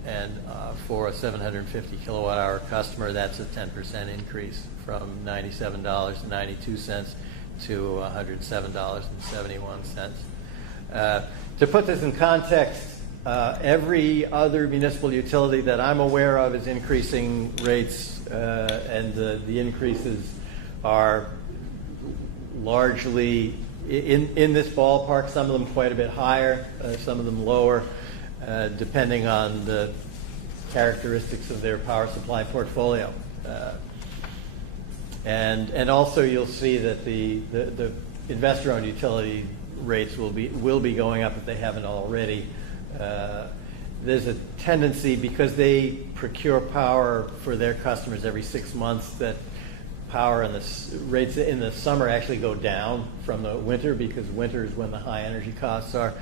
for a 750 kilowatt hour customer, that's a 10% increase from $97.92 to $107.71. To put this in context, every other municipal utility that I'm aware of is increasing rates, and the increases are largely in this ballpark, some of them quite a bit higher, some of them lower, depending on the characteristics of their power supply portfolio. And also you'll see that the investor-owned utility rates will be going up if they haven't already. There's a tendency, because they procure power for their customers every 6 months, that power and the rates in the summer actually go down from the winter, because winter is when the high energy costs are.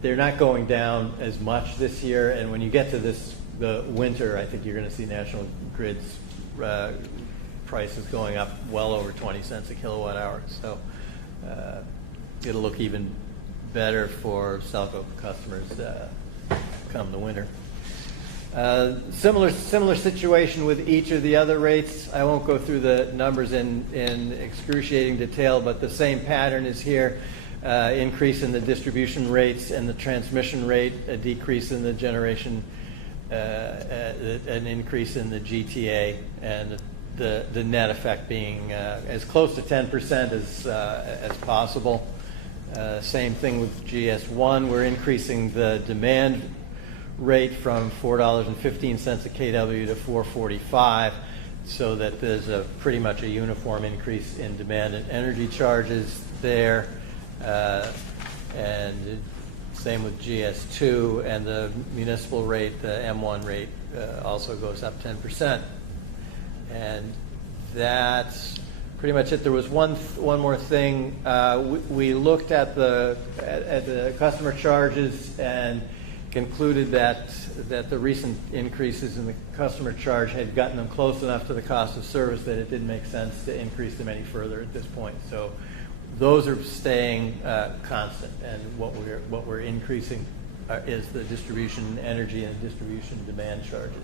They're not going down as much this year, and when you get to the winter, I think you're going to see National Grid's prices going up well over 20 cents a kilowatt hour. So it'll look even better for Selco customers come the winter. Similar situation with each of the other rates. I won't go through the numbers in excruciating detail, but the same pattern is here. Increase in the distribution rates and the transmission rate, a decrease in the generation, an increase in the GTA, and the net effect being as close to 10% as possible. Same thing with GS1. We're increasing the demand rate from $4.15 a kW to $4.45, so that there's pretty much a uniform increase in demand and energy charges there. And same with GS2, and the municipal rate, the M1 rate, also goes up 10%. And that's pretty much it. There was one more thing. We looked at the customer charges and concluded that the recent increases in the customer charge had gotten them close enough to the cost of service that it didn't make sense to increase them any further at this point. So those are staying constant, and what we're increasing is the distribution energy and distribution demand charges.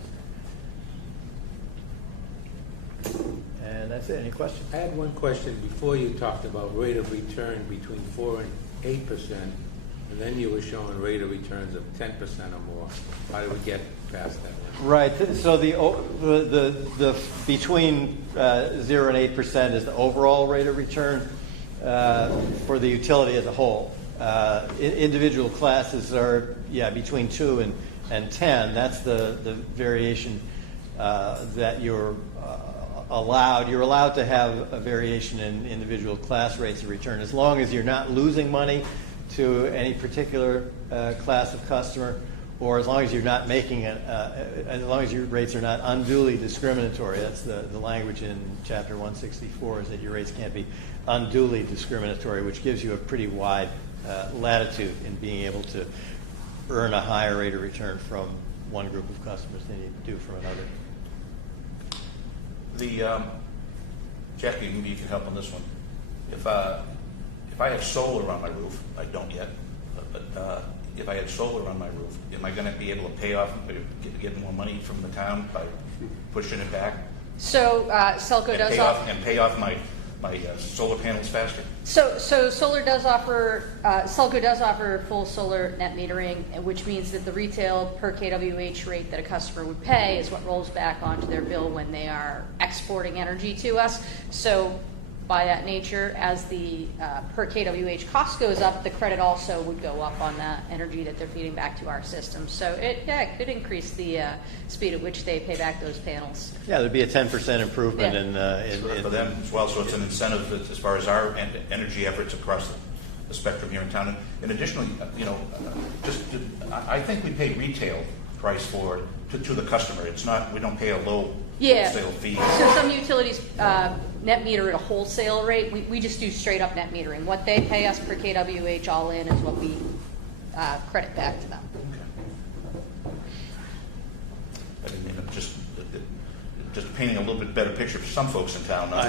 And that's it. Any questions? I had one question. Before you talked about rate of return between 4% and 8%, and then you were showing rate of returns of 10% or more. How did we get past that one? Right. So the between 0 and 8% is the overall rate of return for the utility as a whole. Individual classes are between 2 and 10. That's the variation that you're you're allowed to have a variation in individual class rates of return as long as you're not losing money to any particular class of customer, or as long as you're not making it, as long as your rates are not unduly discriminatory. That's the language in Chapter 164, is that your rates can't be unduly discriminatory, which gives you a pretty wide latitude in being able to earn a higher rate of return from one group of customers than you do from another. Jackie, maybe you can help on this one. If I have solar on my roof, I don't yet, but if I had solar on my roof, am I going to be able to pay off, get more money from the town by pushing it back? So Selco And does pay off my solar panels faster? So solar does offer, Selco does offer full solar net metering, which means that the retail per kWh rate that a customer would pay is what rolls back onto their bill when they are exporting energy to us. So by that nature, as the per kWh cost goes up, the credit also would go up on that energy that they're feeding back to our system. So it could increase the speed at which they pay back those panels. Yeah, there'd be a 10% improvement For them as well, so it's an incentive as far as our energy efforts across the spectrum here in town. And additionally, I think we pay retail price for it to the customer. It's not, we don't pay a low wholesale fee. So some utilities net meter at a wholesale rate. We just do straight up net metering. What they pay us per kWh all in is what we credit back to them. I mean, just painting a little bit better picture for some folks in town, not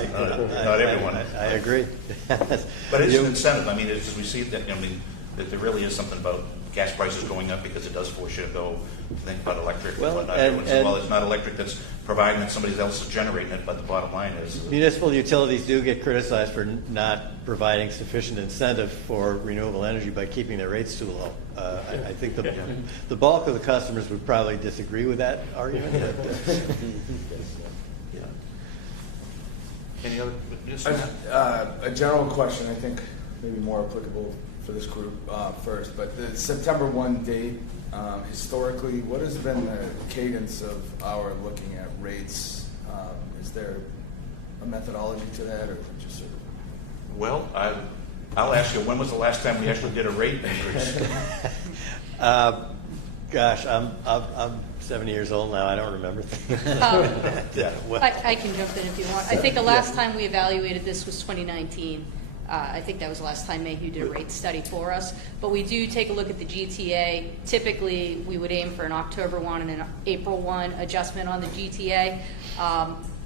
everyone. I agree. But it's an incentive. I mean, as we see that, that there really is something about gas prices going up because it does force you to go think about electric and whatnot. Everyone says, well, it's not electric that's providing it, somebody else is generating it, but the bottom line is... Municipal utilities do get criticized for not providing sufficient incentive for renewable energy by keeping their rates too low. I think the bulk of the customers would probably disagree with that argument. Any other? A general question, I think maybe more applicable for this group first, but the September 1 date, historically, what has been the cadence of our looking at rates? Is there a methodology to that, or just sort of? Well, I'll ask you, when was the last time we actually did a rate increase? Gosh, I'm 70 years old now. I don't remember things. I can jump in if you want. I think the last time we evaluated this was 2019. I think that was the last time Mayhew did a rate study for us. But we do take a look at the GTA. Typically, we would aim for an October 1 and an April 1 adjustment on the GTA.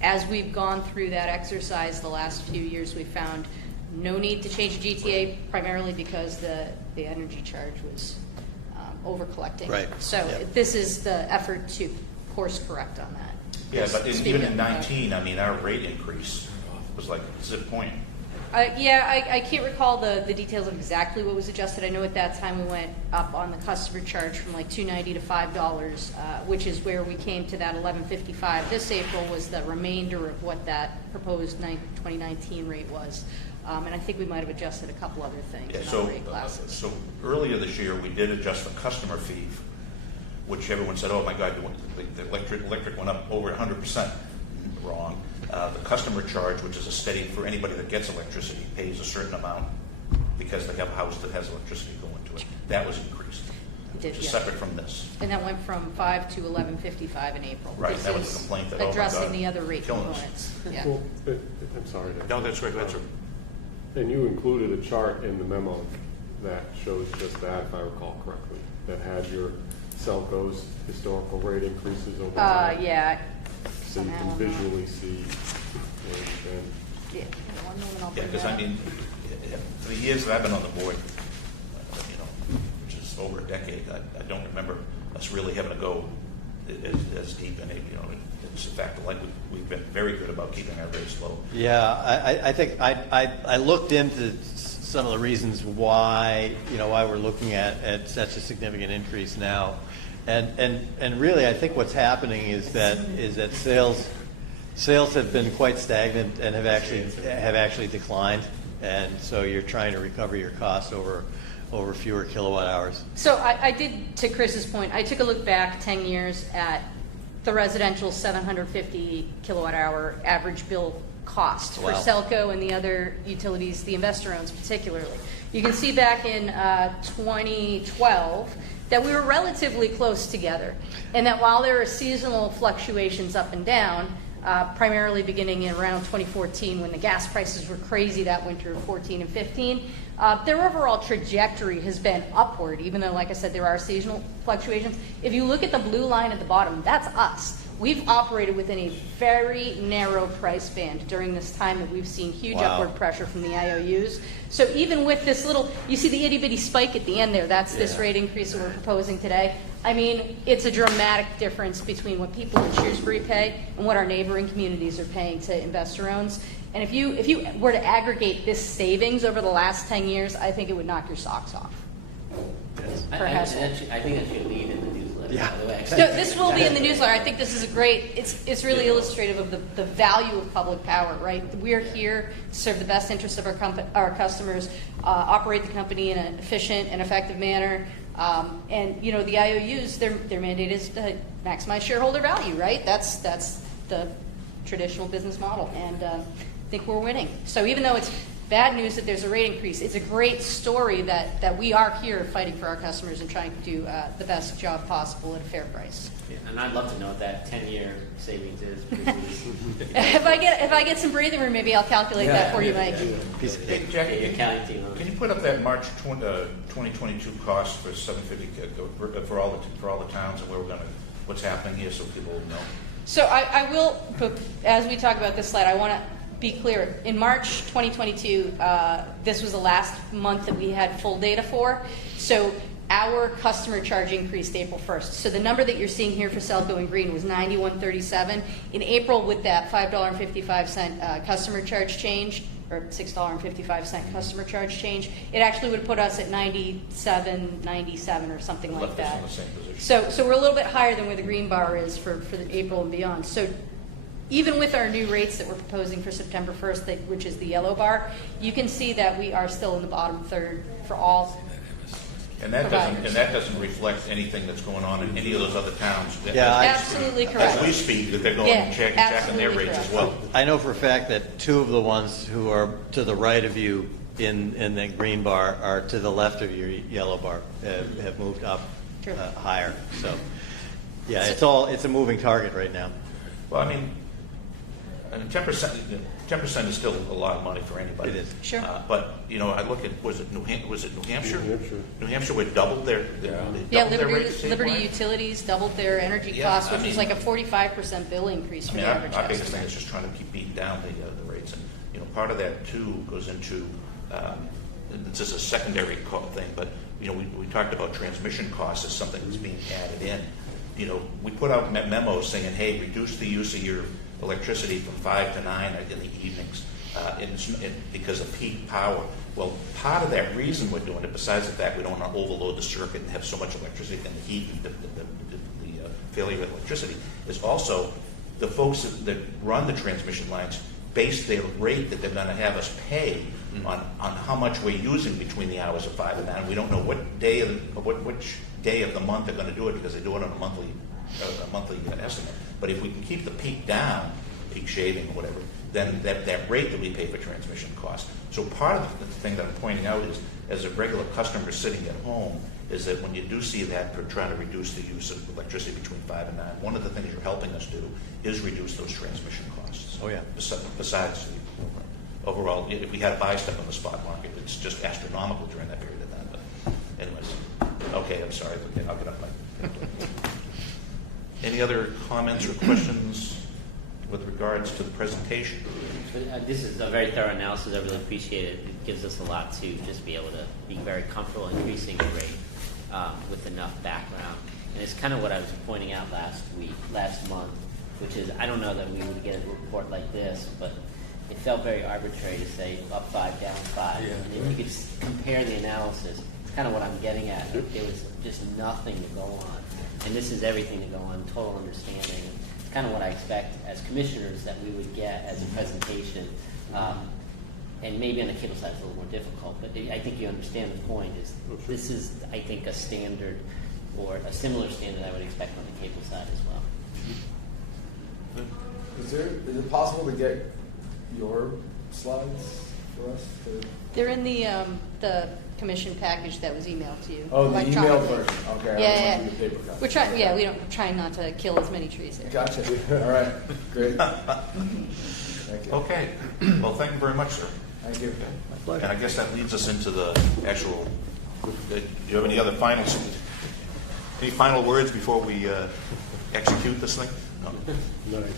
As we've gone through that exercise the last few years, we've found no need to change the GTA, primarily because the energy charge was over collecting. Right. So this is the effort to course correct on that. Yeah, but even in 19, I mean, our rate increase was like zip point. I can't recall the details of exactly what was adjusted. I know at that time we went up on the customer charge from like $2.90 to $5, which is where we came to that $11.55. This April was the remainder of what that proposed 2019 rate was. And I think we might have adjusted a couple other things in other rate classes. So earlier this year, we did adjust the customer fee, which everyone said, oh my God, the electric went up over 100%. Wrong. The customer charge, which is a steady for anybody that gets electricity, pays a certain amount because they have a house that has electricity going to it. That was increased, which is separate from this. And that went from $5 to $11.55 in April. Right, This that was is a complaint that, oh my addressing God, the other rate killing us. components. Yeah. Well, I'm sorry. No, that's right. That's right. And you included a chart in the memo that shows just that, if I recall correctly, that had your Selco's historical rate increases over time. Yeah. So you can visually see. Yeah. One moment, I'll Yeah, bring because that I up. mean, for the years that I've been on the board, which is over a decade, I don't remember us really having to go as deep in it. It's a fact, like we've been very good about keeping our rates low. Yeah, I think I looked into some of the reasons why we're looking at such a significant increase now, and really I think what's happening is that sales have been quite stagnant and have actually declined, and so you're trying to recover your costs over fewer kilowatt hours. So I did, to Chris's point, I took a look back 10 years at the residential 750 kilowatt hour average bill cost for Wow. Selco and the other utilities the investor owns particularly. You can see back in 2012 that we were relatively close together, and that while there are seasonal fluctuations up and down, primarily beginning in around 2014 when the gas prices were crazy that winter of 14 and 15, their overall trajectory has been upward, even though, like I said, there are seasonal fluctuations. If you look at the blue line at the bottom, that's us. We've operated within a very narrow price band during this time that we've seen huge Wow. upward pressure from the IOUs. So even with this little, you see the itty bitty spike at the end there, that's this rate increase that we're proposing today. I mean, it's a dramatic difference between what people in Shrewsbury pay and what our neighboring communities are paying to investor owns. And if you were to aggregate this savings over the last 10 years, I think it would knock your socks off. Per household. I think that should leave in the newsletter, by the way. So this will be in the newsletter. I think this is a great, it's really illustrative of the value of public power, right? We're here to serve the best interests of our customers, operate the company in an efficient and effective manner. And, you know, the IOUs, their mandate is to maximize shareholder value, right? That's the traditional business model. And I think we're winning. So even though it's bad news that there's a rate increase, it's a great story that we are here fighting for our customers and trying to do the best job possible at a fair price. Yeah, and I'd love to know what that 10-year savings is. Please. If I get some breathing room, maybe I'll calculate that for you, Mike. Hey, Jack, Get your accounting team on can it. you put up that March 2022 cost for 750 for all the towns and what's happening here so people will know? So I will, but as we talk about this slide, I want to be clear. In March 2022, this was the last month that we had full data for. So our customer charge increased April 1st. So the number that you're seeing here for Selco in green was $91.37. In April, with that $5.55 customer charge change, or $6.55 customer charge change, it actually would put us at $97.97 or something like Left us that. in the same position. So we're a little bit higher than where the green bar is for the April and beyond. So even with our new rates that we're proposing for September 1st, which is the yellow bar, you can see that we are still in the bottom third for all. And that doesn't reflect anything that's going on in any of those other towns. Yeah, Absolutely correct. As we speak, that they're going Yeah, and checking their absolutely rates as correct. well. I know for a fact that two of the ones who are to the right of you in the green bar are to the left of your yellow bar, have moved up True. higher. So, yeah, it's a moving target right now. Well, I mean, 10% is still a lot of money for anybody. It is. Sure. But, you know, I look at, was it New Hampshire? New Hampshire. New Hampshire would double their Yeah, double their rate the same Liberty way? Utilities doubled their energy Yeah, costs, I which was mean- like a 45% bill increase I for mean, the average our biggest thing customer. is just trying to keep beating down the rates. And, you know, part of that, too, goes into, this is a secondary thing, but, you know, we talked about transmission costs as something that's being added in. You know, we put out memos saying, hey, reduce the use of your electricity from 5 to 9 in the evenings because of peak power. Well, part of that reason we're doing it, besides the fact we don't want to overload the circuit and have so much electricity and the heat and the failure of electricity, is also the folks that run the transmission lines base their rate that they're going to have us pay on how much we're using between the hours of 5 and 9. We don't know what day of which day of the month they're going to do it because they do it on a monthly estimate. But if we can keep the peak down, peak shaving or whatever, then that rate that we pay for transmission costs. So part of the thing that I'm pointing out is, as a regular customer sitting at home, is that when you do see that we're trying to reduce the use of electricity between 5 and 9, one of the things you're helping us do is reduce those transmission costs. Oh, yeah. Besides, overall, if we had to buy stuff on the spot market, it's just astronomical during that period of time. But anyways, okay, I'm sorry. Okay, I'll get up my... Any other comments or questions with regards to the presentation? This is a very thorough analysis. I really appreciate it. It gives us a lot to just be able to be very comfortable increasing the rate with enough background. And it's kind of what I was pointing out last month, which is I don't know that we would get a report like this, but it felt very arbitrary to say up 5, down 5. Yeah. And if you could compare the analysis, it's kind of what I'm getting at. There was just nothing to go on. And this is everything to go on, total understanding. It's kind of what I expect as commissioners that we would get as a presentation. And maybe on the cable side it's a little more difficult, but I think you understand the point. This is, I think, a standard or a similar standard I would expect on the cable side as well. Is it possible to get your slides for us? They're in the commission package that was emailed to you. Oh, the emailed electronically. version. Okay. I Yeah, was looking at the paper copy. We're trying. Yeah, we don't trying not to kill as many trees there. Gotcha. All right. Great. Thank you. Okay, well, thank you very much, sir. Thank you. And I guess that leads us into the actual, do you have any other any final words before we execute this thing? No. Nice.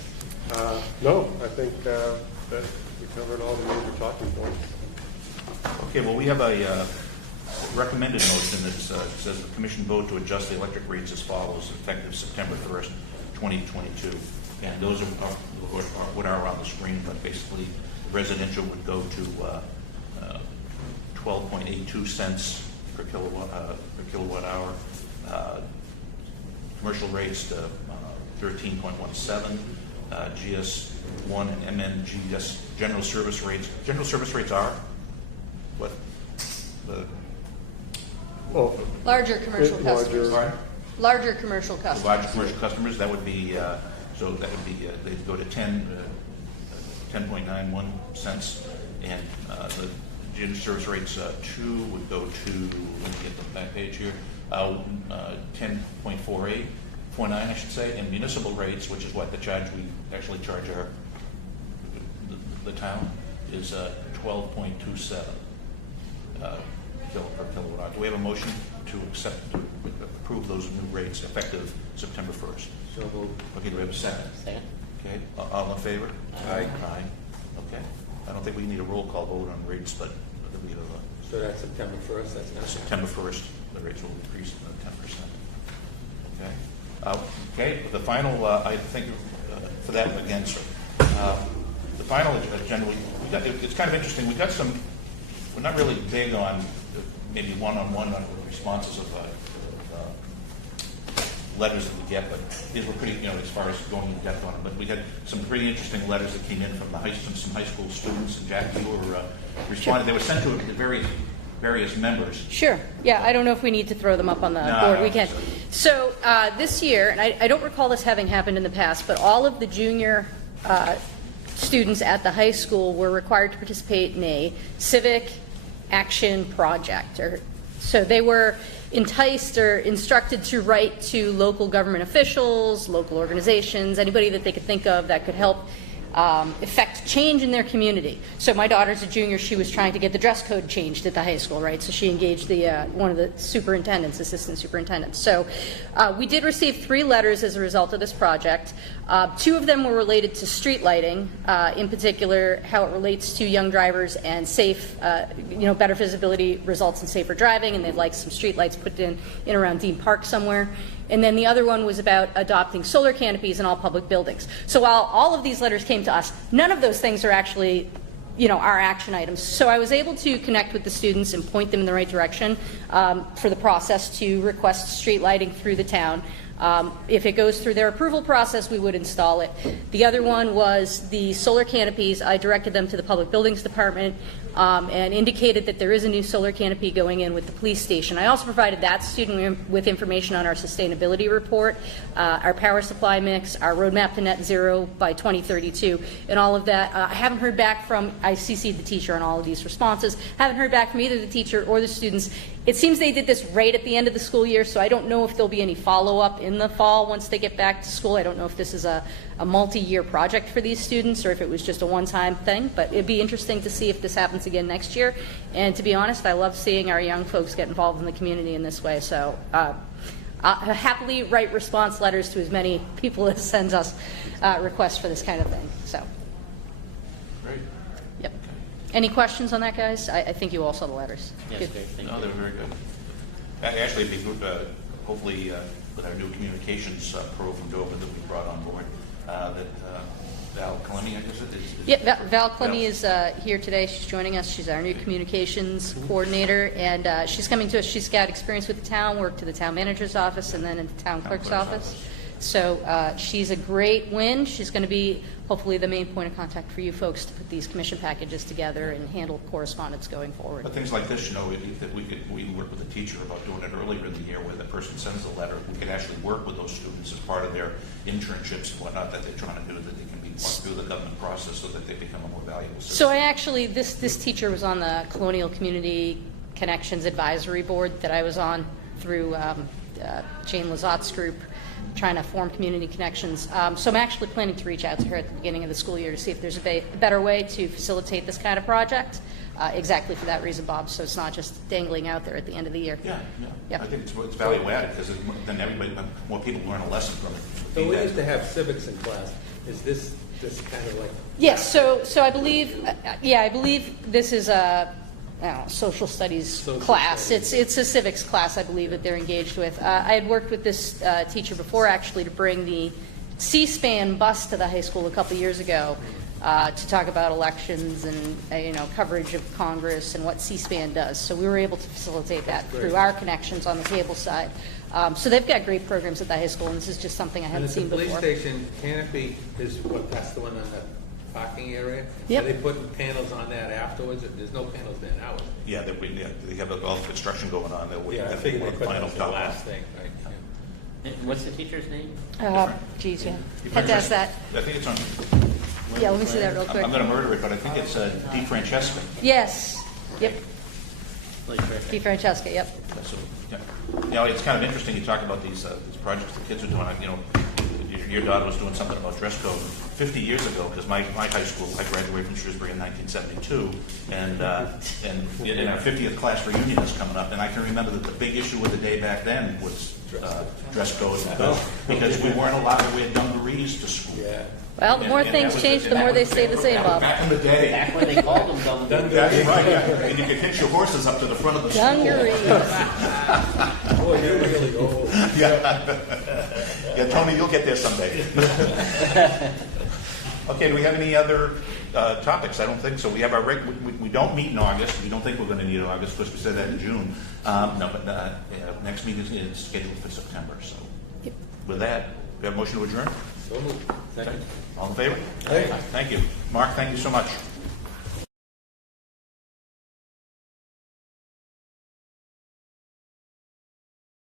No, I think that we covered all the major talking points. Okay, well, we have a recommended motion that says the commission vote to adjust the electric rates as follows, effective September 1st, 2022. And those are what are on the screen, but basically residential would go to 12.82 cents per kilowatt hour. Commercial rates to 13.17. GS1 and MNGS general service rates. General service rates are what? Oh, Larger commercial customers. Sorry? Larger commercial customers. Large commercial customers, that would be, so that would be, they'd go to 10.91 cents, and the general service rates 2 would go to, let me get the back page here, 10.48, 49 I should say, and municipal rates, which is what the charge we actually charge the town, is 12.27 per kilowatt hour. Do we have a motion to approve those new rates effective September 1st? So moved. Okay, do we have a second? Second? Okay, all in favor? Aye. Aye. Okay. I don't think we need a roll call vote on rates, but we have So that's September 1st, that's not September 1st, the rates will increase 10%. Okay. Okay, the final, I think, for that, again, sir, the final agenda, it's kind of interesting. We got some, we're not really big on maybe one-on-one responses of letters that we get, but these were pretty, as far as going in depth on them. But we had some pretty interesting letters that came in from some high school students, and Jack, you were responding. They were sent to the various members. Sure. Yeah, I don't know if we need to throw them up on the board. We can. So this year, and I don't recall this having happened in the past, but all of the junior students at the high school were required to participate in a civic action project. So they were enticed or instructed to write to local government officials, local organizations, anybody that they could think of that could help effect change in their community. So my daughter's a junior. She was trying to get the dress code changed at the high school, right? So she engaged one of the superintendents, assistant superintendents. So we did receive 3 letters as a result of this project. 2 of them were related to street lighting, in particular how it relates to young drivers and safe, better visibility results in safer driving, and they'd like some street lights put in around Dean Park somewhere. And then the other one was about adopting solar canopies in all public buildings. So while all of these letters came to us, none of those things are actually, our action items. So I was able to connect with the students and point them in the right direction for the process to request street lighting through the town. If it goes through their approval process, we would install it. The other one was the solar canopies. I directed them to the Public Buildings Department and indicated that there is a new solar canopy going in with the police station. I also provided that student with information on our sustainability report, our power supply mix, our roadmap to net zero by 2032, and all of that. I haven't heard back I CC'd the teacher on all of these responses. Haven't heard back from either the teacher or the students. It seems they did this right at the end of the school year, so I don't know if there'll be any follow-up in the fall once they get back to school. I don't know if this is a multi-year project for these students or if it was just a one-time thing, but it'd be interesting to see if this happens again next year. And to be honest, I love seeing our young folks get involved in the community in this way. So I'll happily write response letters to as many people as sends us requests for this kind of thing. So. Great. Yep. Any questions on that, guys? I think you all saw the letters. Yes, Good. great. Thank No, you. they were very good. Actually, it'd be good, hopefully, with our new communications pro from Dover that we brought on board, that Val Clemmy, I guess it is. Yeah, Val Clemmy is here today. She's joining us. She's our new communications coordinator, and she's coming to us. She's got experience with the town, worked to the town manager's office, and then in the town clerk's office. So she's a great win. She's going to be hopefully the main point of contact for you folks to put these commission packages together and handle correspondence going forward. But things like this, that we work with a teacher about doing it earlier in the year where the person sends a letter. We can actually work with those students as part of their internships and whatnot that they're trying to do, that they can be walked through the government process so that they become a more valuable citizen. So I actually, this teacher was on the Colonial Community Connections Advisory Board that I was on through Jane Lazat's group, trying to form community connections. So I'm actually planning to reach out to her at the beginning of the school year to see if there's a better way to facilitate this kind of project, exactly for that reason, Bob, so it's not just dangling out there at the end of the year. Yeah. Yep. I think it's value added because then more people learn a lesson from it. So we used to have civics in class. Is this kind of like? Yes, so I believe, I believe this is a social studies class. Studies. It's a civics class, I believe, that they're engaged with. I had worked with this teacher before, actually, to bring the C-SPAN bus to the high school a couple years ago to talk about elections and coverage of Congress and what C-SPAN does. So we were able to facilitate that through our connections on the cable side. So they've got great programs at the high school, and this is just something I haven't seen before. And the police station canopy is that's the one on the parking area? Yep. Are they putting panels on that afterwards? There's no panels there now. Yeah, they have all the construction going on. Yeah, I figured they put final the top last thing, right? Yeah. What's the teacher's name? Geez, yeah. Had to ask that. I think it's on. Yeah, let me see that real quick. I'm going to murder it, but I think it's Di Francesca. Yes. Yep. Like, perfect. Di Francesca, yep. So, yeah. It's kind of interesting. You talk about these projects the kids are doing. Your daughter was doing something about dress code 50 years ago, because my high school, I graduated from Shrewsbury in 1972, and in our 50th class reunion is coming up, and I can remember that the big issue with the day back then was dress code, because we weren't allowed to wear dungarees to school. Yeah. Well, the more things change, the more they stay the same, Bob. Back in the day. Back when they called them dumb. That's right, yeah. And you could hitch your horses up to the front of the school. Dungarees. Boy, you're really old. Yeah, Tony, you'll get there someday. Okay, do we have any other topics? I don't think so. We have our we don't meet in August. We don't think we're going to meet in August because we said that in June. No, but next meeting is scheduled for September. So with that, we have a motion to adjourn. So moved. Second. All in favor? Aye. Thank you. Mark, thank you so much.